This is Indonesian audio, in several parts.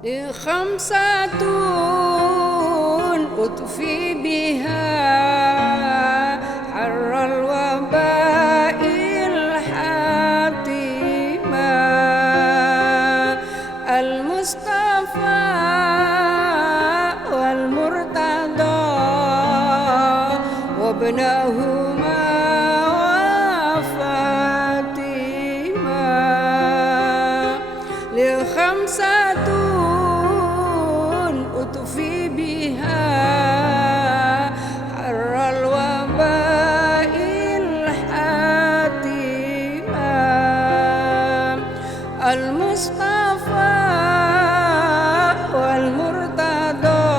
خمسة أطفي بها حر الوباء الحاتمة المصطفى والمرتضى وابنهما وفاطمة لخمسة أطفي بها حر الوباء الحاتمة المصطفى والمرتضى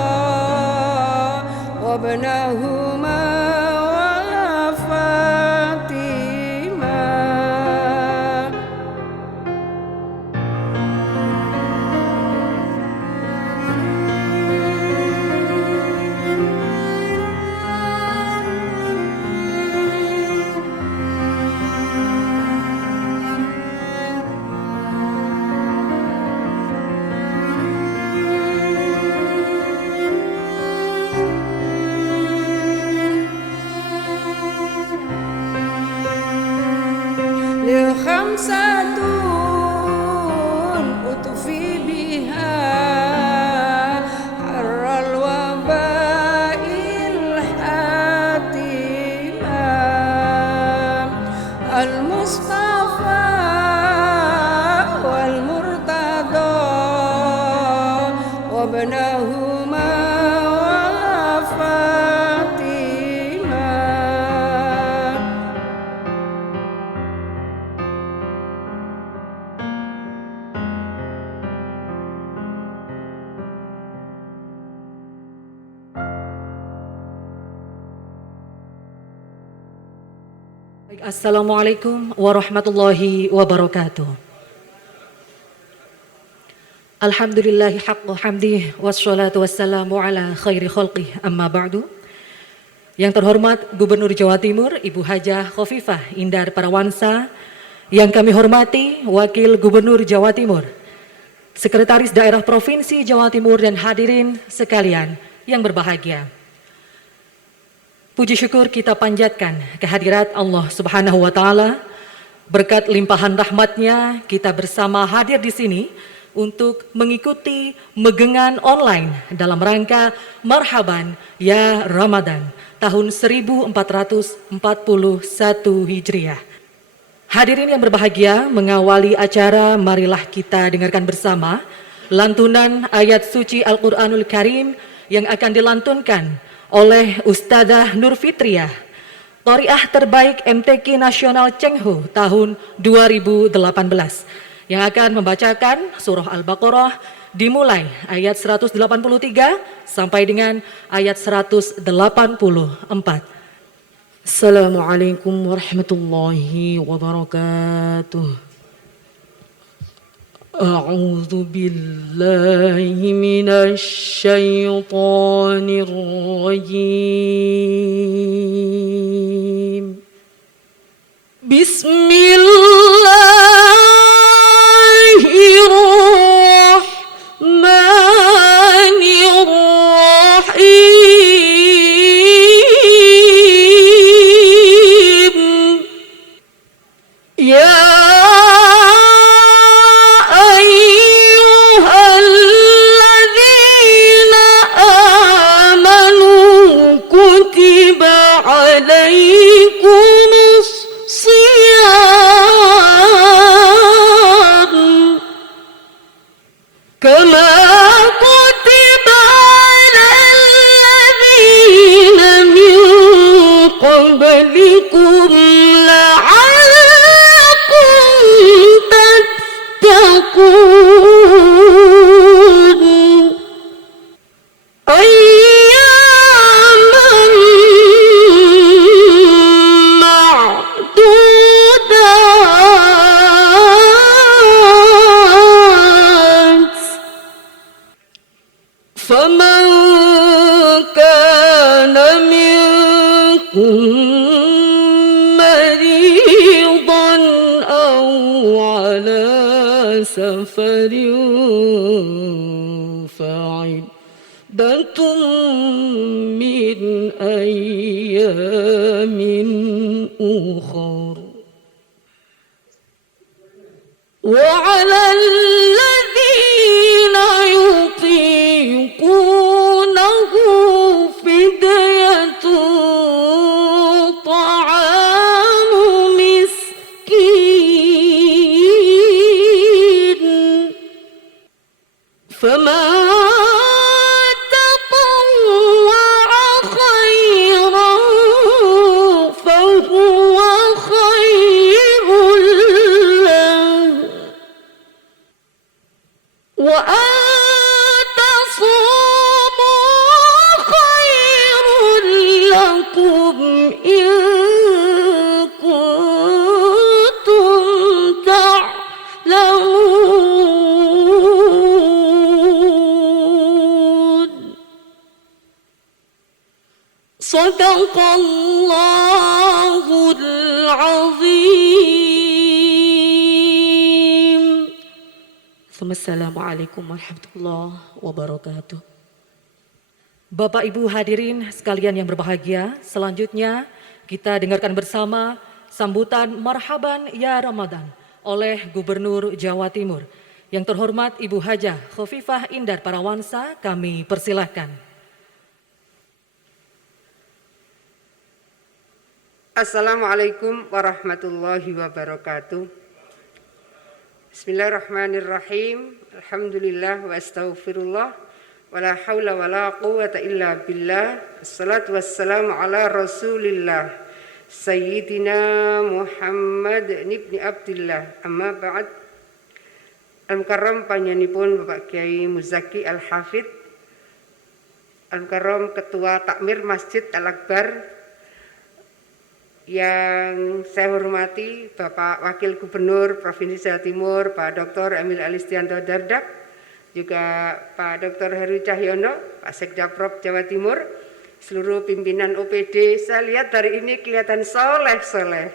وابنهما وفاطمة لخمسة أطفي بها حر الوباء الحاتمة المصطفى والمرتضى وابنهما وفاطمة Assalamualaikum warahmatullahi wabarakatuh. Alhamdulillahi haqqa hamdih wassalatu wassalamu ala khairi khalqih amma ba'du. Yang terhormat Gubernur Jawa Timur Ibu Hajah Khofifah Indar Parawansa, yang kami hormati Wakil Gubernur Jawa Timur, Sekretaris Daerah Provinsi Jawa Timur, dan hadirin sekalian yang berbahagia. Puji syukur kita panjatkan kehadirat Allah Subhanahu wa Ta'ala. Berkat limpahan rahmatnya, kita bersama hadir di sini untuk mengikuti megengan online dalam rangka Marhaban Ya Ramadan tahun 1441 Hijriah. Hadirin yang berbahagia, mengawali acara, marilah kita dengarkan bersama lantunan ayat suci Al-Quranul Karim yang akan dilantunkan oleh Ustadzah Nur Fitriah, Thoriah terbaik MTQ Nasional Cengho tahun 2018, yang akan membacakan surah Al-Baqarah dimulai ayat 183 sampai dengan ayat 184. Assalamualaikum warahmatullahi wabarakatuh. أعوذ بالله من الشيطان الرجيم بسم الله الرحمن الرحيم يا عليكم الصيام كما كتب على الذين من قبلكم لعلكم تتقون فمن كان منكم مريضا أو على سفر فعدة من أيام أخر وعلى الذين يطيقونه فدية طعام مسكين فمن تطوع خيرا فهو خير له وأن تصوموا خير لكم إن كنتم تعلمون صدق الله العظيم. Assalamualaikum warahmatullahi wabarakatuh. Bapak Ibu hadirin sekalian yang berbahagia, selanjutnya kita dengarkan bersama sambutan Marhaban Ya Ramadan oleh Gubernur Jawa Timur. Yang terhormat Ibu Hajah Khofifah Indar Parawansa, kami persilahkan. Assalamualaikum warahmatullahi wabarakatuh. Bismillahirrahmanirrahim. Alhamdulillah wa astaghfirullah wa la hawla wa la quwwata illa billah. Assalatu wassalamu ala Rasulillah Sayyidina Muhammad ibn Abdillah. Amma ba'd. Al-Mukarram panjenenganipun Bapak Kiai Muzaki Al-Hafidh, Al-Mukarram Ketua Takmir Masjid Al-Akbar, yang saya hormati Bapak Wakil Gubernur Provinsi Jawa Timur Pak Dr. Emil Alistianto Dardak, juga Pak Dr. Heru Cahyono, Pak Sekdaprop Jawa Timur, seluruh pimpinan OPD. Saya lihat dari ini kelihatan soleh-soleh.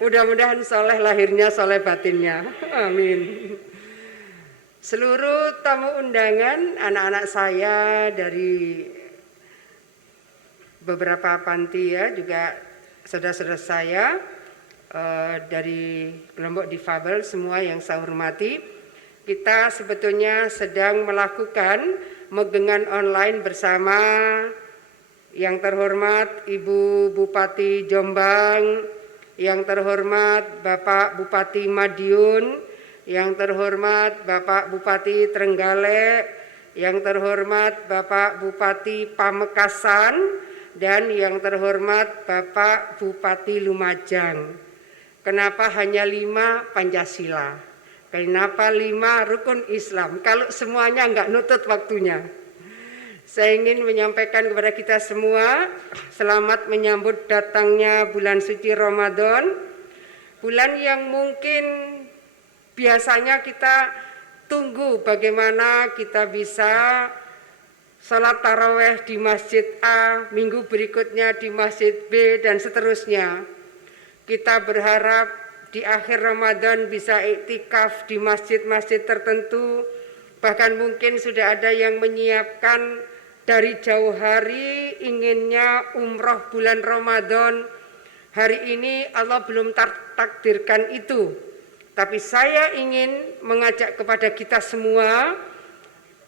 Mudah-mudahan soleh lahirnya, soleh batinnya. Amin. Seluruh tamu undangan, anak-anak saya dari beberapa panti ya, juga saudara-saudara saya dari kelompok difabel semua yang saya hormati. Kita sebetulnya sedang melakukan magenan online bersama yang terhormat Ibu Bupati Jombang, yang terhormat Bapak Bupati Madiun, yang terhormat Bapak Bupati Trenggalek, yang terhormat Bapak Bupati Pamekasan, dan yang terhormat Bapak Bupati Lumajang. Kenapa hanya 5 Pancasila? Kenapa 5 rukun Islam? Kalau semuanya enggak nutut waktunya. Saya ingin menyampaikan kepada kita semua, selamat menyambut datangnya bulan suci Ramadan. Bulan yang mungkin biasanya kita tunggu bagaimana kita bisa salat taraweh di masjid A, minggu berikutnya di masjid B, dan seterusnya. Kita berharap di akhir Ramadan bisa iktikaf di masjid-masjid tertentu. Bahkan mungkin sudah ada yang menyiapkan dari jauh hari inginnya umroh bulan Ramadan. Hari ini Allah belum takdirkan itu. Tapi saya ingin mengajak kepada kita semua,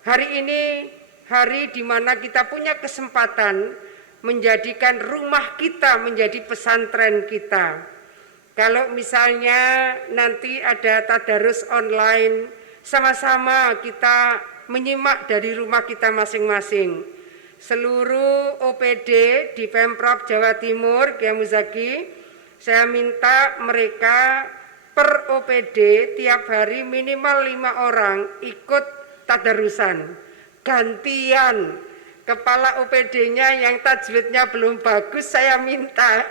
hari ini hari di mana kita punya kesempatan menjadikan rumah kita menjadi pesantren kita. Kalau misalnya nanti ada tadarus online, sama-sama kita menyimak dari rumah kita masing-masing. Seluruh OPD di Pemprov Jawa Timur, Kiai Muzaki, saya minta mereka per OPD tiap hari minimal 5 orang ikut tadarusan. Gantian, kepala OPD-nya yang tajwidnya belum bagus saya minta.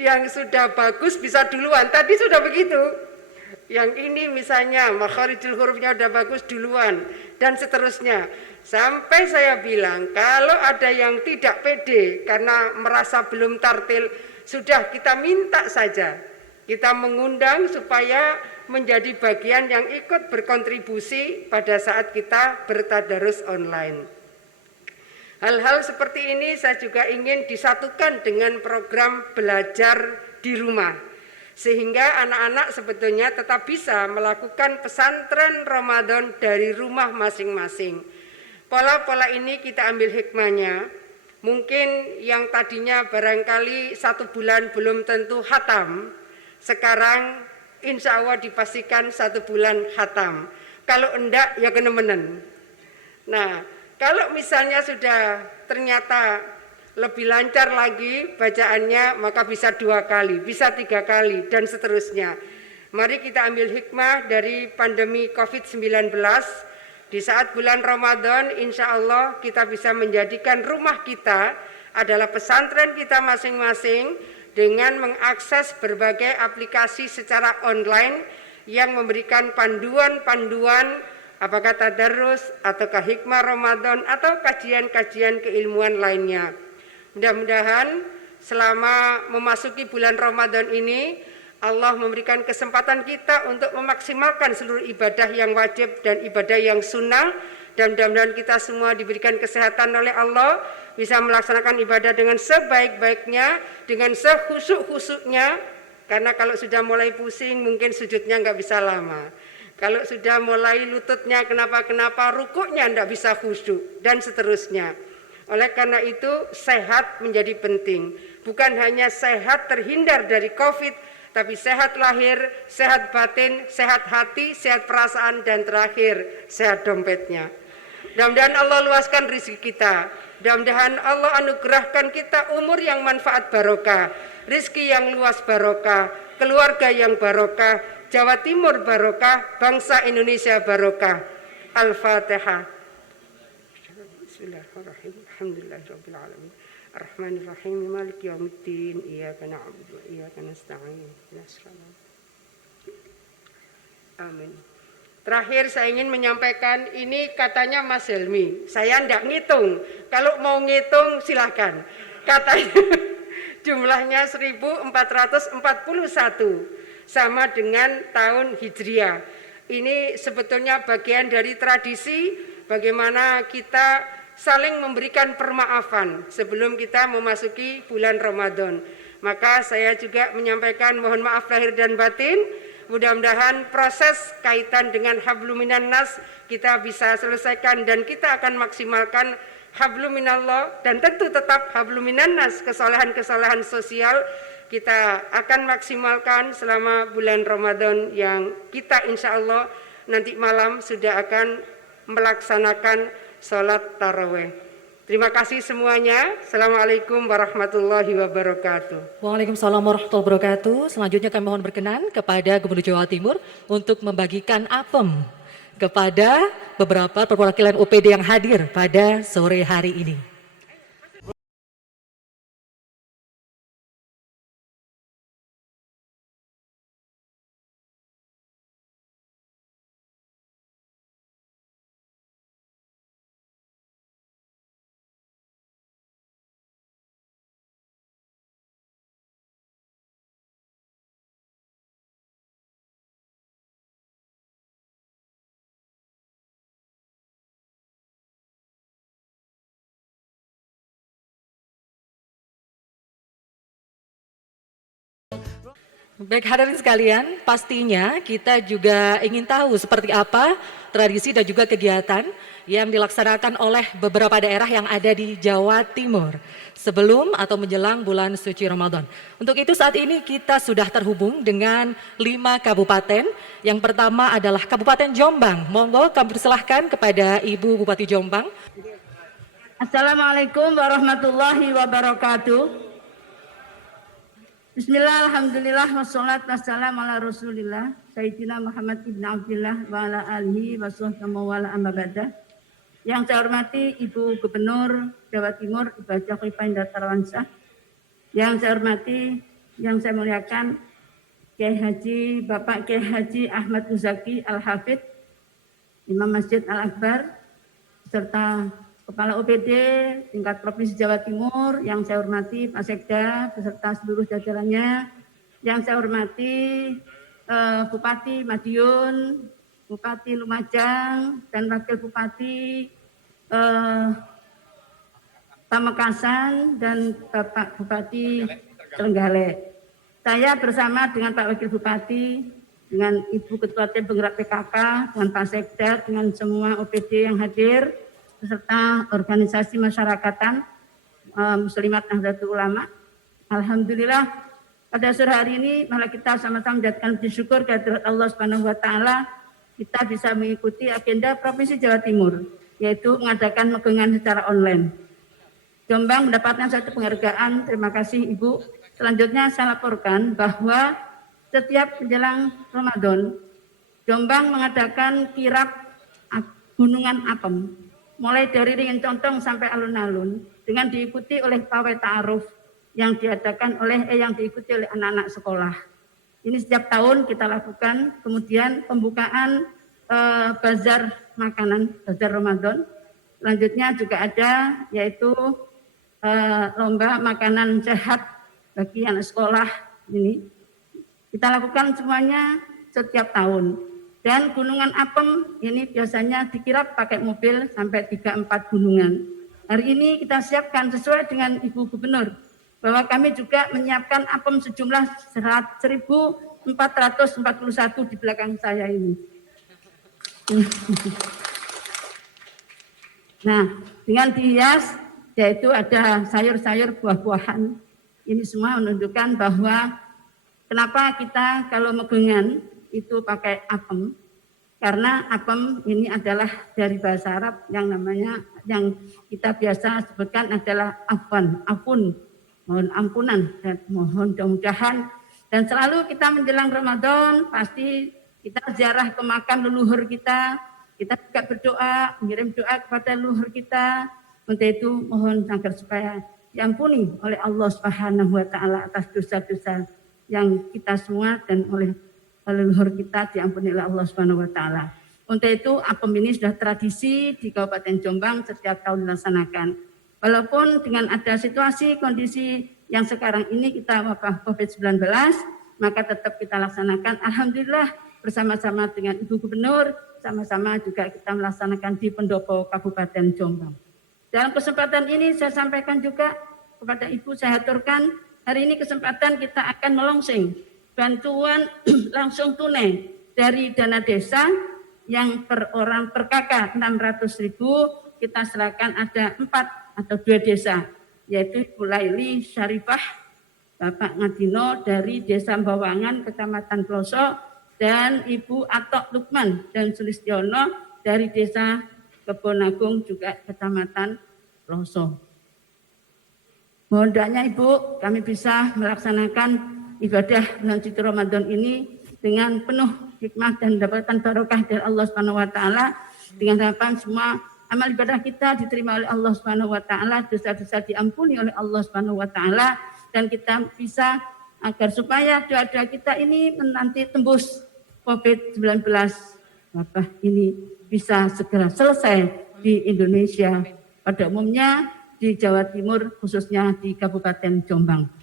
Yang sudah bagus bisa duluan, tadi sudah begitu. Yang ini misalnya makharijul hurufnya udah bagus duluan, dan seterusnya. Sampai saya bilang kalau ada yang tidak pede karena merasa belum tartil, sudah kita minta saja. Kita mengundang supaya menjadi bagian yang ikut berkontribusi pada saat kita bertadarus online. Hal-hal seperti ini saya juga ingin disatukan dengan program belajar di rumah, sehingga anak-anak sebetulnya tetap bisa melakukan pesantren Ramadan dari rumah masing-masing. Pola-pola ini kita ambil hikmahnya. Mungkin yang tadinya barangkali 1 bulan belum tentu khatam, sekarang insya Allah dipastikan 1 bulan khatam. Kalau enggak ya kena menen. Nah, kalau misalnya sudah ternyata lebih lancar lagi bacaannya, maka bisa 2 kali, bisa 3 kali, dan seterusnya. Mari kita ambil hikmah dari pandemi COVID-19. Di saat bulan Ramadan, insya Allah kita bisa menjadikan rumah kita adalah pesantren kita masing-masing dengan mengakses berbagai aplikasi secara online yang memberikan panduan-panduan apakah tadarus ataukah hikmah Ramadan atau kajian-kajian keilmuan lainnya. Mudah-mudahan selama memasuki bulan Ramadan ini Allah memberikan kesempatan kita untuk memaksimalkan seluruh ibadah yang wajib dan ibadah yang sunnah, dan mudah-mudahan kita semua diberikan kesehatan oleh Allah, bisa melaksanakan ibadah dengan sebaik-baiknya, dengan sekhusuk-khusuknya, karena kalau sudah mulai pusing mungkin sujudnya nggak bisa lama. Kalau sudah mulai lututnya kenapa-kenapa, rukuknya nggak bisa khusyuk, dan seterusnya. Oleh karena itu sehat menjadi penting. Bukan hanya sehat terhindar dari COVID, tapi sehat lahir, sehat batin, sehat hati, sehat perasaan, dan terakhir sehat dompetnya. Mudah-mudahan Allah luaskan rezeki kita. Mudah-mudahan Allah anugerahkan kita umur yang manfaat barokah, rezeki yang luas barokah, keluarga yang barokah, Jawa Timur barokah, bangsa Indonesia barokah. Al-Fatihah. Bismillahirrahmanirrahim. Alhamdulillahirabbil alamin. Ar-Rahmanir-Rahim. Maliki yaumiddin. Iyyaka na'budu wa iyyaka nasta'in. Amin. Terakhir saya ingin menyampaikan, ini katanya Mas Helmi. Saya enggak ngitung. Kalau mau ngitung silahkan. Katanya jumlahnya 1441. Sama dengan tahun Hijriah. Ini sebetulnya bagian dari tradisi bagaimana kita saling memberikan permaafan sebelum kita memasuki bulan Ramadan. Maka saya juga menyampaikan mohon maaf lahir dan batin. Mudah-mudahan proses kaitan dengan hablum minan nas kita bisa selesaikan, dan kita akan maksimalkan hablum minallah, dan tentu tetap hablum minan nas, kesalahan-kesalahan sosial kita akan maksimalkan selama bulan Ramadan yang kita insya Allah nanti malam sudah akan melaksanakan sholat tarawih. Terima kasih semuanya. Assalamualaikum warahmatullahi wabarakatuh. Waalaikumsalam warahmatullahi wabarakatuh. Selanjutnya kami mohon berkenan kepada Gubernur Jawa Timur untuk membagikan apem kepada beberapa perwakilan OPD yang hadir pada sore hari ini. Baik hadirin sekalian, pastinya kita juga ingin tahu seperti apa tradisi dan juga kegiatan yang dilaksanakan oleh beberapa daerah yang ada di Jawa Timur sebelum atau menjelang bulan suci Ramadan. Untuk itu saat ini kita sudah terhubung dengan 5 kabupaten. Yang pertama adalah Kabupaten Jombang. Monggo kami persilahkan kepada Ibu Bupati Jombang. Assalamualaikum warahmatullahi wabarakatuh. Bismillah, alhamdulillah, wassalatu wassalamu ala rasulillah Sayyidina Muhammad ibn Abdillah wa ala alihi wa sahbihi wa ala amma ba'da. Yang saya hormati Ibu Gubernur Jawa Timur, Ibu Hajah Khoifah Indah Parawansa. Yang saya hormati, yang saya muliakan Kiai Haji, Bapak Kiai Haji Ahmad Muzaki Al-Hafidh, Imam Masjid Al-Akbar, serta Kepala OPD tingkat Provinsi Jawa Timur yang saya hormati Pak Sekda beserta seluruh jajarannya, Yang saya hormati Bupati Madiun, Bupati Lumajang, dan Wakil Bupati Pamekasan, dan Bapak Bupati Trenggalek. Saya bersama dengan Pak Wakil Bupati, dengan Ibu Ketua Tim Penggerak PKK, dengan Pak Sekda, dengan semua OPD yang hadir, beserta organisasi masyarakatan Muslimat Nahdlatul Ulama. Alhamdulillah pada sore hari ini malah kita sama-sama menjadikan bersyukur kehadirat Allah Subhanahu wa taala, kita bisa mengikuti agenda Provinsi Jawa Timur, yaitu mengadakan magelangan secara online. Jombang mendapatkan satu penghargaan, terima kasih Ibu. Selanjutnya saya laporkan bahwa setiap menjelang Ramadan, Jombang mengadakan kirab Gunungan Apem, mulai dari Ringin Contong sampai alun-alun, dengan diikuti oleh pawai ta'aruf yang diikuti oleh anak-anak sekolah. Ini setiap tahun kita lakukan. Kemudian pembukaan bazar makanan, bazar Ramadan. Selanjutnya juga ada yaitu lomba makanan sehat bagi anak sekolah ini. Kita lakukan semuanya setiap tahun. Dan Gunungan Apem ini biasanya dikirap pakai mobil sampai 3-4 gunungan. Hari ini kita siapkan sesuai dengan Ibu Gubernur, bahwa kami juga menyiapkan apem sejumlah 1.441 di belakang saya ini. Nah, dengan dihias, yaitu ada sayur-sayur, buah-buahan. Ini semua menunjukkan bahwa kenapa kita kalau magelangan itu pakai apem, karena apem ini adalah dari bahasa Arab yang namanya, yang kita biasa sebutkan adalah afun, mohon ampunan, dan mohon mudah-mudahan. Dan selalu kita menjelang Ramadan pasti kita ziarah ke makam leluhur kita juga berdoa, mengirim doa kepada leluhur kita. Untuk itu mohon agar supaya diampuni oleh Allah Subhanahu wa taala atas dosa-dosa yang kita semua dan oleh leluhur kita diampuni oleh Allah Subhanahu wa taala. Untuk itu apem ini sudah tradisi di Kabupaten Jombang setiap tahun dilaksanakan. Walaupun dengan ada situasi kondisi yang sekarang ini kita wabah COVID-19, maka tetap kita laksanakan. Alhamdulillah bersama-sama dengan Ibu Gubernur, sama-sama juga kita melaksanakan di Pendopo Kabupaten Jombang. Dalam kesempatan ini saya sampaikan juga kepada Ibu, saya aturkan hari ini kesempatan kita akan melongsing bantuan langsung tunai dari dana desa yang per orang per kakak 600.000, kita serahkan ada 4 atau 2 desa, yaitu Ibu Laili Syarifah, Bapak Ngadino dari Desa Bawangan, Kecamatan Pelosok, dan Ibu Atok Lukman dan Sulistiono dari Desa Kebonagung juga Kecamatan Pelosok. Mohon doanya Ibu, kami bisa melaksanakan ibadah bulan suci Ramadan ini dengan penuh hikmah dan mendapatkan barokah dari Allah Subhanahu wa taala, dengan harapan semua amal ibadah kita diterima oleh Allah Subhanahu wa taala, dosa-dosa diampuni oleh Allah Subhanahu wa taala, dan kita bisa agar supaya doa-doa kita ini nanti tembus COVID-19 wabah ini bisa segera selesai di Indonesia pada umumnya, di Jawa Timur khususnya di Kabupaten Jombang.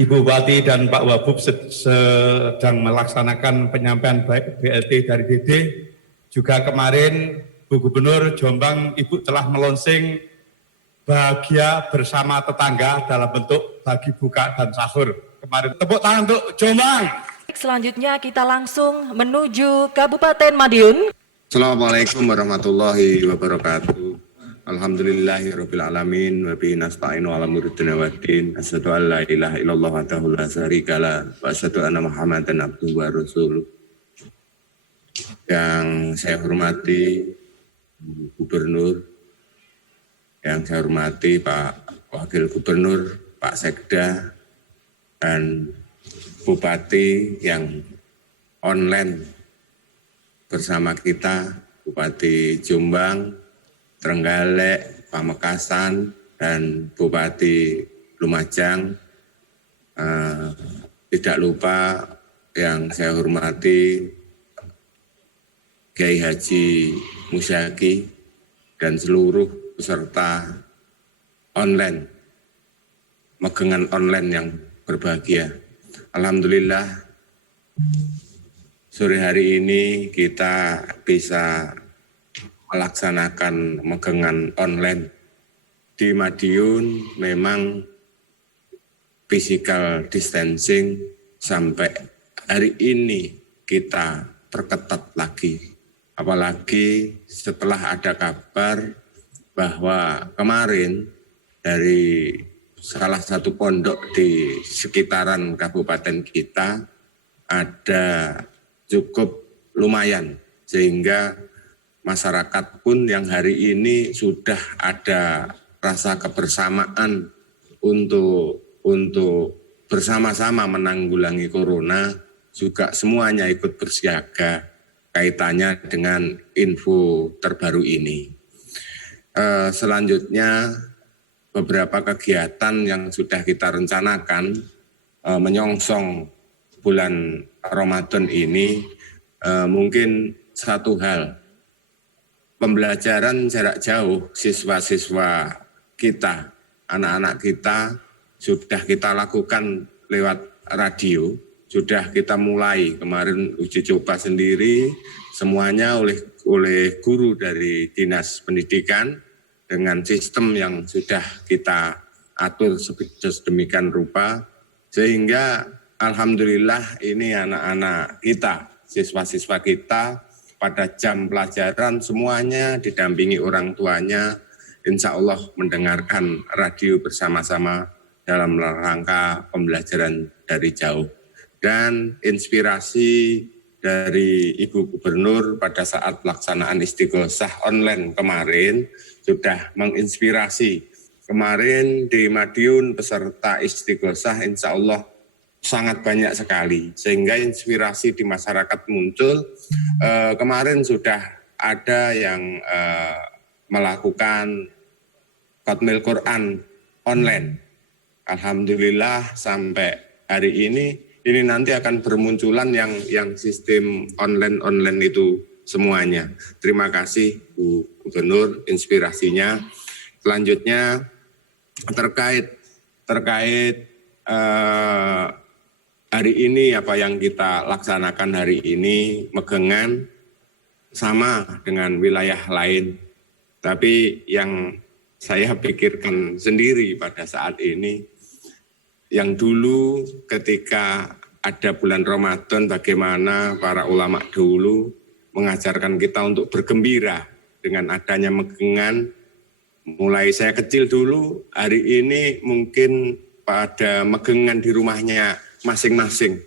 Ibu Bupati dan Pak Wabub sedang melaksanakan penyampaian BLT dari DD. Juga kemarin Bu Gubernur Jombang, Ibu telah melonsing bahagia bersama tetangga dalam bentuk bagi buka dan sahur. Kemarin tepuk tangan untuk Jombang. Selanjutnya kita langsung menuju Kabupaten Madiun. Assalamualaikum warahmatullahi wabarakatuh. Alhamdulillahirabbil alamin wa bihi nasta'inu ala umuri dunya waddin. Asyhadu an la ilaha illallah wahdahu la syarikalah wa asyhadu anna Muhammadan abduhu wa rasuluh. Yang saya hormati Gubernur, yang saya hormati Pak Wakil Gubernur, Pak Sekda, dan Bupati yang online bersama kita, Bupati Jombang, Trenggalek, Pamekasan, dan Bupati Lumajang. Tidak lupa yang saya hormati Kiai Haji Musyaki dan seluruh peserta online, magenan online yang berbahagia. Alhamdulillah, sore hari ini kita bisa melaksanakan magenan online. Di Madiun memang physical distancing sampai hari ini kita perketat lagi. Apalagi setelah ada kabar bahwa kemarin dari salah satu pondok di sekitaran kabupaten kita ada cukup lumayan, sehingga masyarakat pun yang hari ini sudah ada rasa kebersamaan untuk bersama-sama menanggulangi corona, juga semuanya ikut bersiaga kaitannya dengan info terbaru ini. Selanjutnya beberapa kegiatan yang sudah kita rencanakan menyongsong bulan Ramadan ini, mungkin satu hal, pembelajaran jarak jauh siswa-siswa kita, anak-anak kita sudah kita lakukan lewat radio. Sudah kita mulai kemarin uji coba sendiri, semuanya oleh guru dari Dinas Pendidikan dengan sistem yang sudah kita atur sedemikian rupa, sehingga alhamdulillah ini anak-anak kita, siswa-siswa kita pada jam pelajaran semuanya didampingi orang tuanya, insya Allah mendengarkan radio bersama-sama dalam rangka pembelajaran dari jauh. Dan inspirasi dari Ibu Gubernur pada saat pelaksanaan Istighosah online kemarin sudah menginspirasi. Kemarin di Madiun peserta Istighosah insya Allah sangat banyak sekali, sehingga inspirasi di masyarakat muncul. Kemarin sudah ada yang melakukan khatmil Quran online. Alhamdulillah sampai hari ini nanti akan bermunculan yang sistem online itu semuanya. Terima kasih Bu Gubernur inspirasinya. Selanjutnya terkait hari ini apa yang kita laksanakan hari ini magenan sama dengan wilayah lain. Tapi yang saya pikirkan sendiri pada saat ini, yang dulu ketika ada bulan Ramadan bagaimana para ulama dulu mengajarkan kita untuk bergembira dengan adanya magenan. Mulai saya kecil dulu, hari ini mungkin pada magenan di rumahnya masing-masing.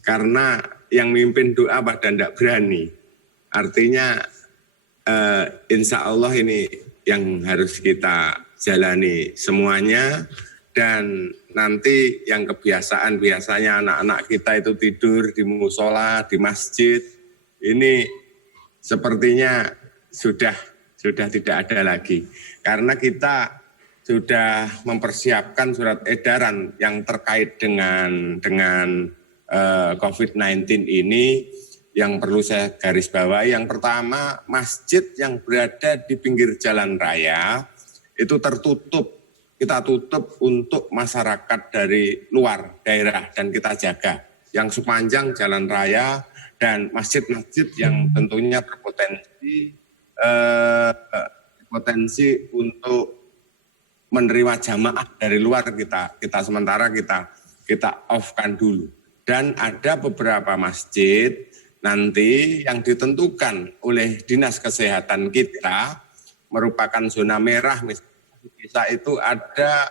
Karena yang mimpin doa pada tidak berani. Artinya insya Allah ini yang harus kita jalani semuanya. Dan nanti yang kebiasaan biasanya anak-anak kita itu tidur di musola, di masjid, ini sepertinya sudah tidak ada lagi. Karena kita sudah mempersiapkan surat edaran yang terkait dengan COVID-19 ini, yang perlu saya garis bawahi. Yang pertama, masjid yang berada di pinggir jalan raya itu tertutup. Kita tutup untuk masyarakat dari luar daerah dan kita jaga yang sepanjang jalan raya dan masjid-masjid yang tentunya berpotensi untuk menerima jamaah dari luar kita sementara kita off-kan dulu. Dan ada beberapa masjid nanti yang ditentukan oleh Dinas Kesehatan kita merupakan zona merah. Bisa itu ada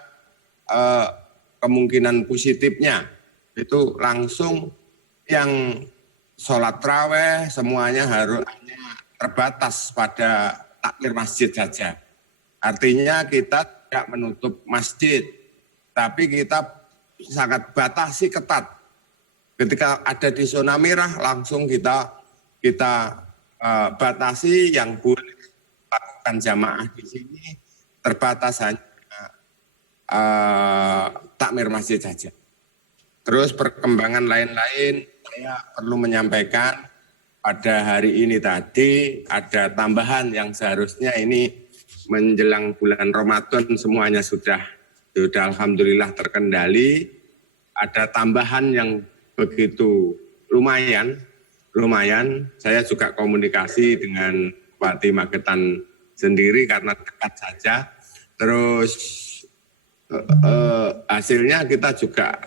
kemungkinan positifnya, itu langsung yang sholat raweh semuanya hanya terbatas pada takmir masjid saja. Artinya kita tidak menutup masjid, tapi kita sangat batasi ketat. Ketika ada di zona merah langsung kita batasi yang boleh lakukan jamaah di sini. Terbatas hanya takmir masjid saja. Terus perkembangan lain-lain saya perlu menyampaikan pada hari ini tadi ada tambahan yang seharusnya ini menjelang bulan Ramadan semuanya sudah alhamdulillah terkendali. Ada tambahan yang begitu lumayan. Saya juga komunikasi dengan Bupati Magetan sendiri karena dekat saja. Terus hasilnya kita juga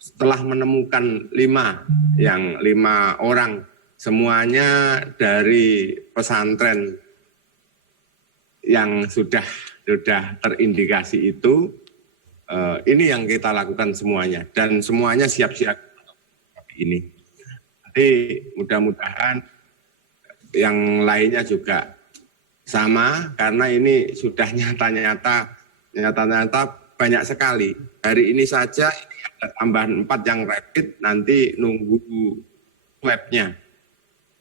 setelah menemukan 5 orang, semuanya dari pesantren yang sudah terindikasi itu, ini yang kita lakukan semuanya, dan semuanya siap-siap ini. Jadi mudah-mudahan yang lainnya juga sama, karena ini sudah nyata-nyata banyak sekali. Hari ini saja ini ada tambahan 4 yang rapid, nanti nunggu swab-nya.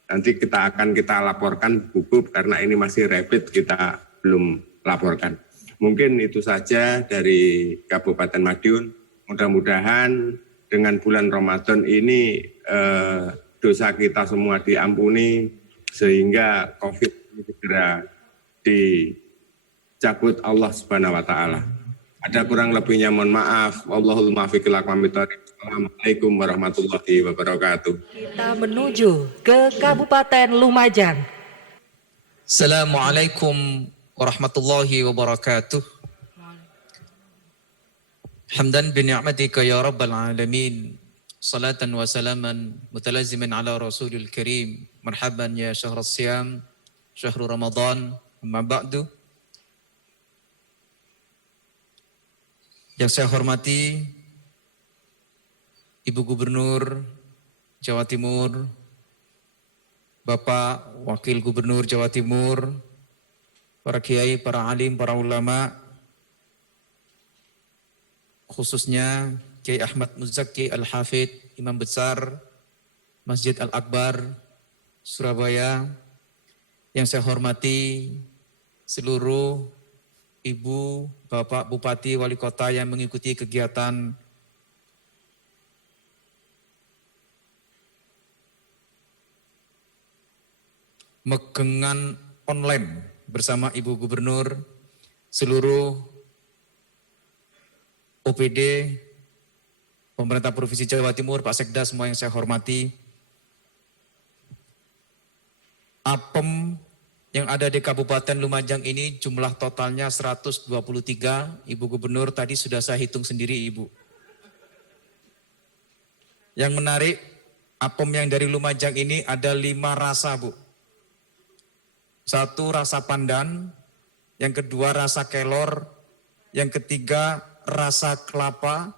Nanti kita laporkan gugup karena ini masih rapid, kita belum laporkan. Mungkin itu saja dari Kabupaten Madiun. Mudah-mudahan dengan bulan Ramadan ini dosa kita semua diampuni sehingga COVID segera dicabut Allah Subhanahu wa taala. Ada kurang lebihnya mohon maaf. Wallahul muwaffiq ila aqwamit thoriq. Assalamualaikum warahmatullahi wabarakatuh. Kita menuju ke Kabupaten Lumajang. Assalamualaikum warahmatullahi wabarakatuh. Hamdan bi ni'matika ya rabbal alamin. Salatan wa salaman mutalaziman ala rasulil karim. Marhaban ya syahr as-siyam, syahr Ramadan, amma ba'du. Yang saya hormati Ibu Gubernur Jawa Timur, Bapak Wakil Gubernur Jawa Timur, para kiai, para alim, para ulama, khususnya Kiai Ahmad Muzaki Al-Hafidh, Imam Besar Masjid Al-Akbar Surabaya. Yang saya hormati seluruh Ibu, Bapak Bupati, Wali Kota yang mengikuti kegiatan megengan online bersama Ibu Gubernur, seluruh OPD, Pemerintah Provinsi Jawa Timur, Pak Sekda, semua yang saya hormati. APEM yang ada di Kabupaten Lumajang ini jumlah totalnya 123. Ibu Gubernur tadi sudah saya hitung sendiri, Ibu. Yang menarik, APEM yang dari Lumajang ini ada 5 rasa, Bu. 1 rasa pandan, yang kedua rasa kelor, yang ketiga rasa kelapa,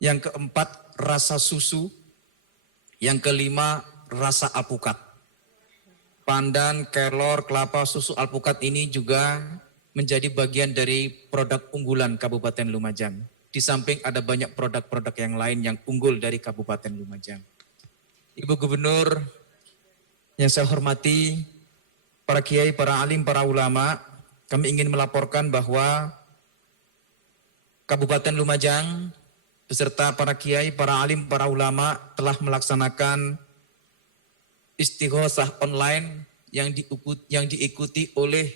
yang keempat rasa susu, yang kelima rasa alpukat. Pandan, kelor, kelapa, susu, alpukat ini juga menjadi bagian dari produk unggulan Kabupaten Lumajang. Di samping ada banyak produk-produk yang lain yang unggul dari Kabupaten Lumajang. Ibu Gubernur yang saya hormati, para kiai, para alim, para ulama, kami ingin melaporkan bahwa Kabupaten Lumajang beserta para kiai, para alim, para ulama telah melaksanakan istighosah online yang diikuti oleh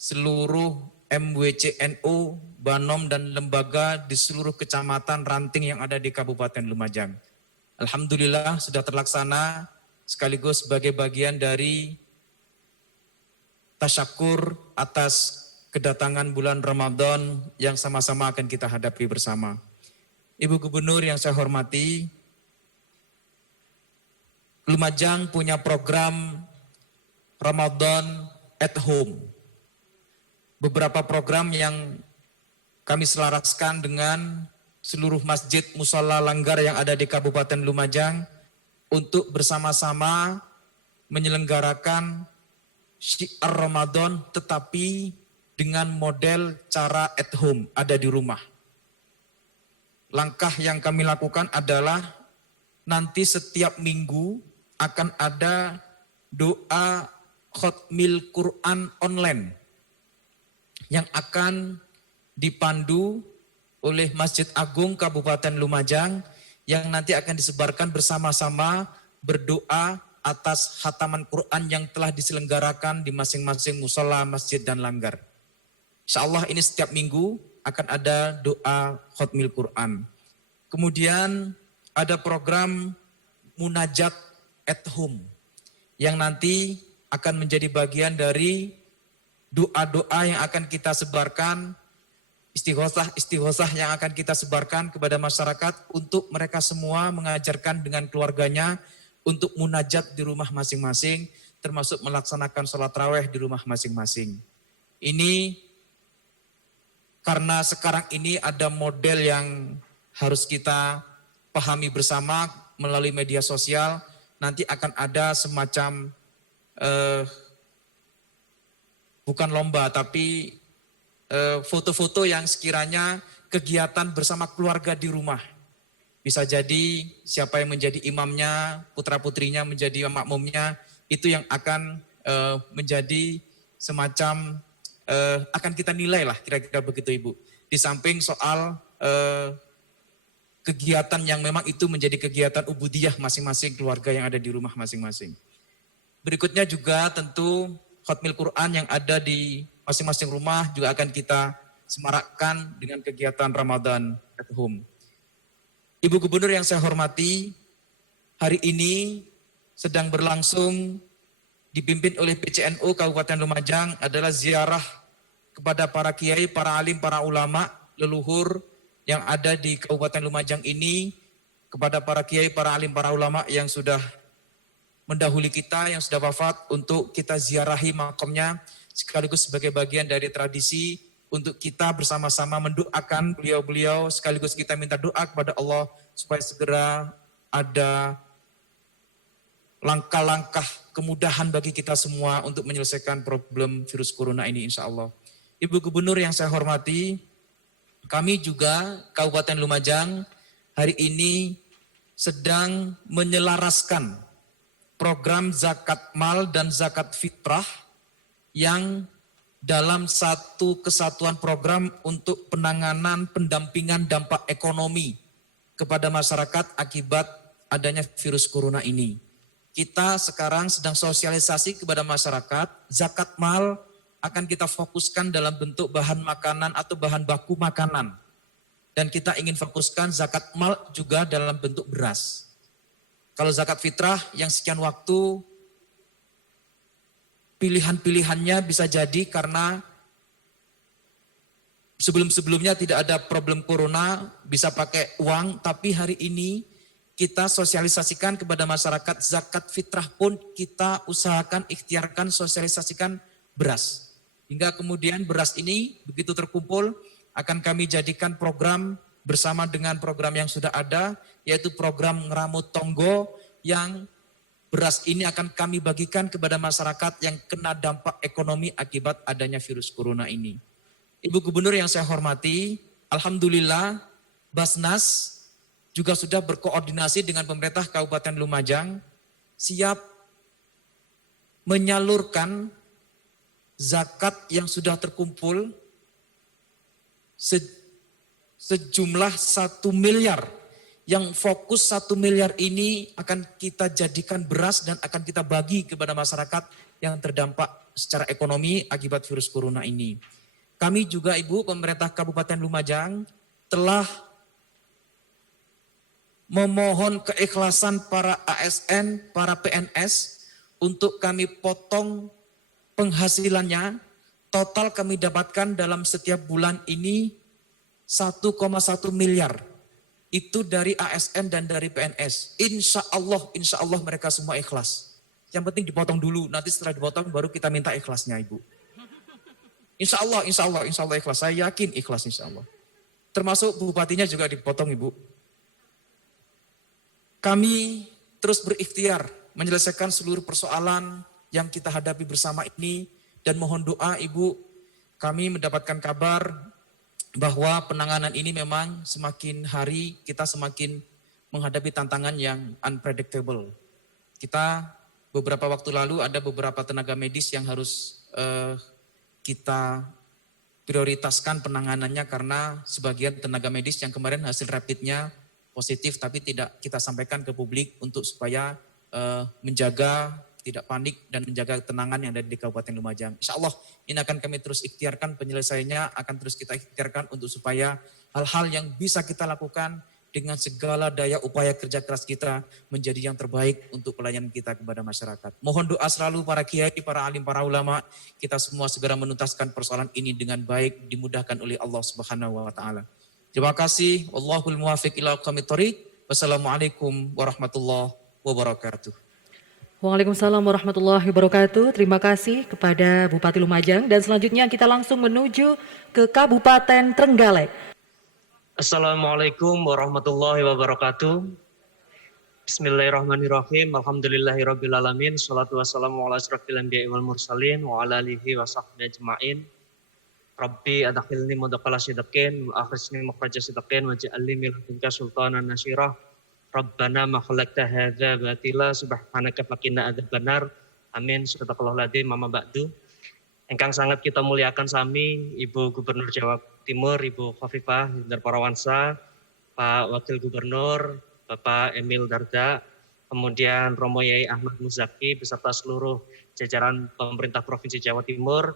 seluruh MWCNU, Banom dan lembaga di seluruh kecamatan ranting yang ada di Kabupaten Lumajang. Alhamdulillah sudah terlaksana sekaligus sebagai bagian dari tasyakur atas kedatangan bulan Ramadan yang sama-sama akan kita hadapi bersama. Ibu Gubernur yang saya hormati, Lumajang punya program Ramadan at Home. Beberapa program yang kami selaraskan dengan seluruh masjid musala langgar yang ada di Kabupaten Lumajang untuk bersama-sama menyelenggarakan syiar Ramadan tetapi dengan model cara at home, ada di rumah. Langkah yang kami lakukan adalah nanti setiap minggu akan ada doa khotmil Quran online yang akan dipandu oleh Masjid Agung Kabupaten Lumajang yang nanti akan disebarkan bersama-sama berdoa atas khataman Quran yang telah diselenggarakan di masing-masing musola, masjid, dan langgar. Insya Allah ini setiap minggu akan ada doa khotmil Quran. Kemudian ada program munajat at home yang nanti akan menjadi bagian dari doa-doa yang akan kita sebarkan, istighosah yang akan kita sebarkan kepada masyarakat untuk mereka semua mengajarkan dengan keluarganya untuk munajat di rumah masing-masing, termasuk melaksanakan sholat raweh di rumah masing-masing. Ini karena sekarang ini ada model yang harus kita pahami bersama melalui media sosial, nanti akan ada semacam bukan lomba tapi foto-foto yang sekiranya kegiatan bersama keluarga di rumah. Bisa jadi siapa yang menjadi imamnya, putra-putrinya menjadi makmumnya, itu yang akan menjadi semacam, akan kita nilai lah kira-kira begitu Ibu. Di samping soal kegiatan yang memang itu menjadi kegiatan ubudiyah masing-masing keluarga yang ada di rumah masing-masing. Berikutnya juga tentu khotmil Quran yang ada di masing-masing rumah juga akan kita semarakkan dengan kegiatan Ramadan at home. Ibu Gubernur yang saya hormati, hari ini sedang berlangsung dipimpin oleh PCNU Kabupaten Lumajang adalah ziarah kepada para kiai, para alim, para ulama, leluhur yang ada di Kabupaten Lumajang ini, kepada para kiai, para alim, para ulama yang sudah mendahului kita, yang sudah wafat, untuk kita ziarahi makamnya sekaligus sebagai bagian dari tradisi untuk kita bersama-sama mendoakan beliau-beliau, sekaligus kita minta doa kepada Allah supaya segera ada langkah-langkah kemudahan bagi kita semua untuk menyelesaikan problem virus corona ini insya Allah. Ibu Gubernur yang saya hormati, kami juga Kabupaten Lumajang hari ini sedang menyelaraskan program zakat mal dan zakat fitrah yang dalam satu kesatuan program untuk penanganan pendampingan dampak ekonomi kepada masyarakat akibat adanya virus corona ini. Kita sekarang sedang sosialisasi kepada masyarakat, zakat mal akan kita fokuskan dalam bentuk bahan makanan atau bahan baku makanan. Dan kita ingin fokuskan zakat mal juga dalam bentuk beras. Kalau zakat fitrah yang sekian waktu, pilihan-pilihannya bisa jadi karena sebelum-sebelumnya tidak ada problem corona, bisa pakai uang, tapi hari ini kita sosialisasikan kepada masyarakat zakat fitrah pun kita usahakan, ikhtiarkan, sosialisasikan beras. Hingga kemudian beras ini begitu terkumpul akan kami jadikan program bersama dengan program yang sudah ada, yaitu program Ngeramut Tonggo yang beras ini akan kami bagikan kepada masyarakat yang kena dampak ekonomi akibat adanya virus corona ini. Ibu Gubernur yang saya hormati, alhamdulillah Basnas juga sudah berkoordinasi dengan pemerintah Kabupaten Lumajang siap menyalurkan zakat yang sudah terkumpul sejumlah 1 miliar. Yang fokus 1 miliar ini akan kita jadikan beras dan akan kita bagi kepada masyarakat yang terdampak secara ekonomi akibat virus corona ini. Kami juga Ibu, pemerintah Kabupaten Lumajang telah memohon keikhlasan para ASN, para PNS untuk kami potong penghasilannya. Total kami dapatkan dalam setiap bulan ini 1,1 miliar. Itu dari ASN dan dari PNS. Insya Allah mereka semua ikhlas. Yang penting dipotong dulu, nanti setelah dipotong baru kita minta ikhlasnya Ibu. Insya Allah ikhlas. Saya yakin ikhlas insya Allah. Termasuk bupatinya juga dipotong Ibu. Kami terus berikhtiar menyelesaikan seluruh persoalan yang kita hadapi bersama ini. Dan mohon doa Ibu, kami mendapatkan kabar bahwa penanganan ini memang semakin hari kita semakin menghadapi tantangan yang unpredictable. Kita beberapa waktu lalu ada beberapa tenaga medis yang harus kita prioritaskan penanganannya karena sebagian tenaga medis yang kemarin hasil rapidnya positif tapi tidak kita sampaikan ke publik untuk supaya menjaga tidak panik dan menjaga ketenangan yang ada di Kabupaten Lumajang. Insya Allah ini akan kami terus ikhtiarkan, penyelesaiannya akan terus kita ikhtiarkan untuk supaya hal-hal yang bisa kita lakukan dengan segala daya upaya kerja keras kita menjadi yang terbaik untuk pelayanan kita kepada masyarakat. Mohon doa selalu para kiai, para alim, para ulama, kita semua segera menuntaskan persoalan ini dengan baik, dimudahkan oleh Allah Subhanahu wa taala. Terima kasih. Wallahul muwaffiq ila aqwamit thoriq. Wassalamualaikum warahmatullahi wabarakatuh. Waalaikumsalam warahmatullahi wabarakatuh. Terima kasih kepada Bupati Lumajang dan selanjutnya kita langsung menuju ke Kabupaten Trenggalek. Assalamualaikum warahmatullahi wabarakatuh. Bismillahirrahmanirrahim. Alhamdulillahirabbil alamin. Shalatu wassalamu ala asyrafil anbiya'i wal mursalin wa ala alihi wa sahbihi ajmain. Rabbi adkhilni mudkhala sidqin wa akhrijni makhraja sidqin waj'alni min ladunka sultanan nasyirah. Rabbana ma khalaqta hadza batila subhanaka faqina adzabannar. Amin. Sadaqallahul adzim. Amma ba'du. Ingkang sangat kita muliakan sami Ibu Gubernur Jawa Timur, Ibu Khofifah Indar Parawansa, Pak Wakil Gubernur, Bapak Emil Dardak, kemudian Romo Yai Ahmad Muzaki beserta seluruh jajaran pemerintah Provinsi Jawa Timur,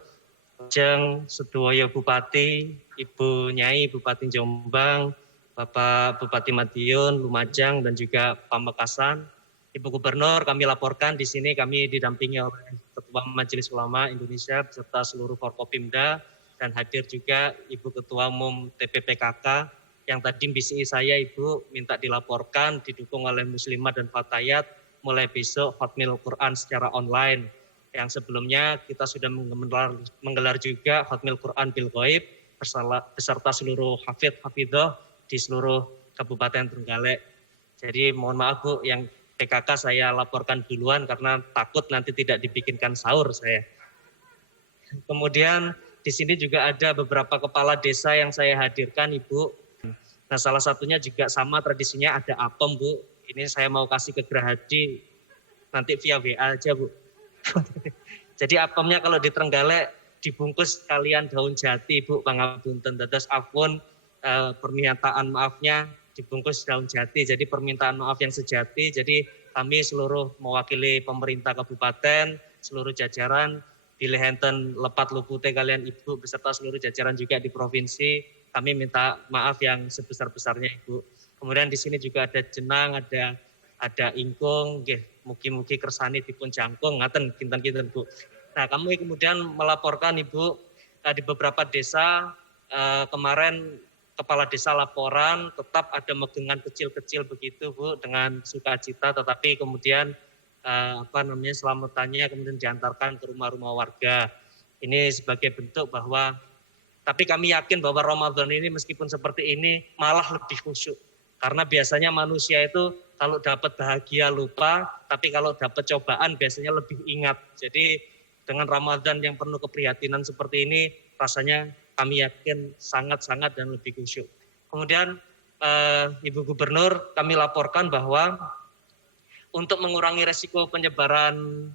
Jeng Sedoyo Bupati, Ibu Nyai Bupati Jombang, Bapak Bupati Madiun, Lumajang dan juga Pamekasan. Ibu Gubernur, kami laporkan di sini kami didampingi oleh Ketua Majelis Ulama Indonesia beserta seluruh Forkopimda dan hadir juga Ibu Ketua Umum TPPKK yang tadi BCI saya Ibu minta dilaporkan didukung oleh Muslimat dan Fatayat mulai besok Khatmil Quran secara online. Yang sebelumnya kita sudah menggelar juga Khatmil Quran bil Ghaib beserta seluruh hafidh-hafidhah di seluruh Kabupaten Trenggalek. Jadi mohon maaf Bu, yang PKK saya laporkan duluan karena takut nanti tidak dibikinkan sahur saya. Kemudian di sini juga ada beberapa kepala desa yang saya hadirkan Ibu. Nah salah satunya juga sama tradisinya ada apem Bu. Ini saya mau kasih ke Gerahadi nanti via WA aja Bu. Jadi apemnya kalau di Trenggalek dibungkus kalian daun jati Bu, pangapunten dados afun. Permintaan maafnya dibungkus daun jati, jadi permintaan maaf yang sejati. Jadi kami seluruh mewakili pemerintah kabupaten, seluruh jajaran, pilih henten lepat lupute kalian Ibu beserta seluruh jajaran juga di provinsi, kami minta maaf yang sebesar-besarnya Ibu. Kemudian di sini juga ada jenang, ada ingkung, mugi-mugi kersani dipun jangkung, ngaten kinten-kinten Bu. Nah kami kemudian melaporkan Ibu di beberapa desa kemarin kepala desa laporan tetap ada megengan kecil-kecil begitu Bu dengan sukacita, tetapi kemudian selamatannya kemudian diantarkan ke rumah-rumah warga. Ini sebagai bentuk bahwa, tapi kami yakin bahwa Ramadan ini meskipun seperti ini malah lebih khusyuk. Karena biasanya manusia itu kalau dapat bahagia lupa, tapi kalau dapat cobaan biasanya lebih ingat. Jadi dengan Ramadan yang penuh keprihatinan seperti ini rasanya kami yakin sangat-sangat dan lebih khusyuk. Kemudian Ibu Gubernur kami laporkan bahwa untuk mengurangi resiko penyebaran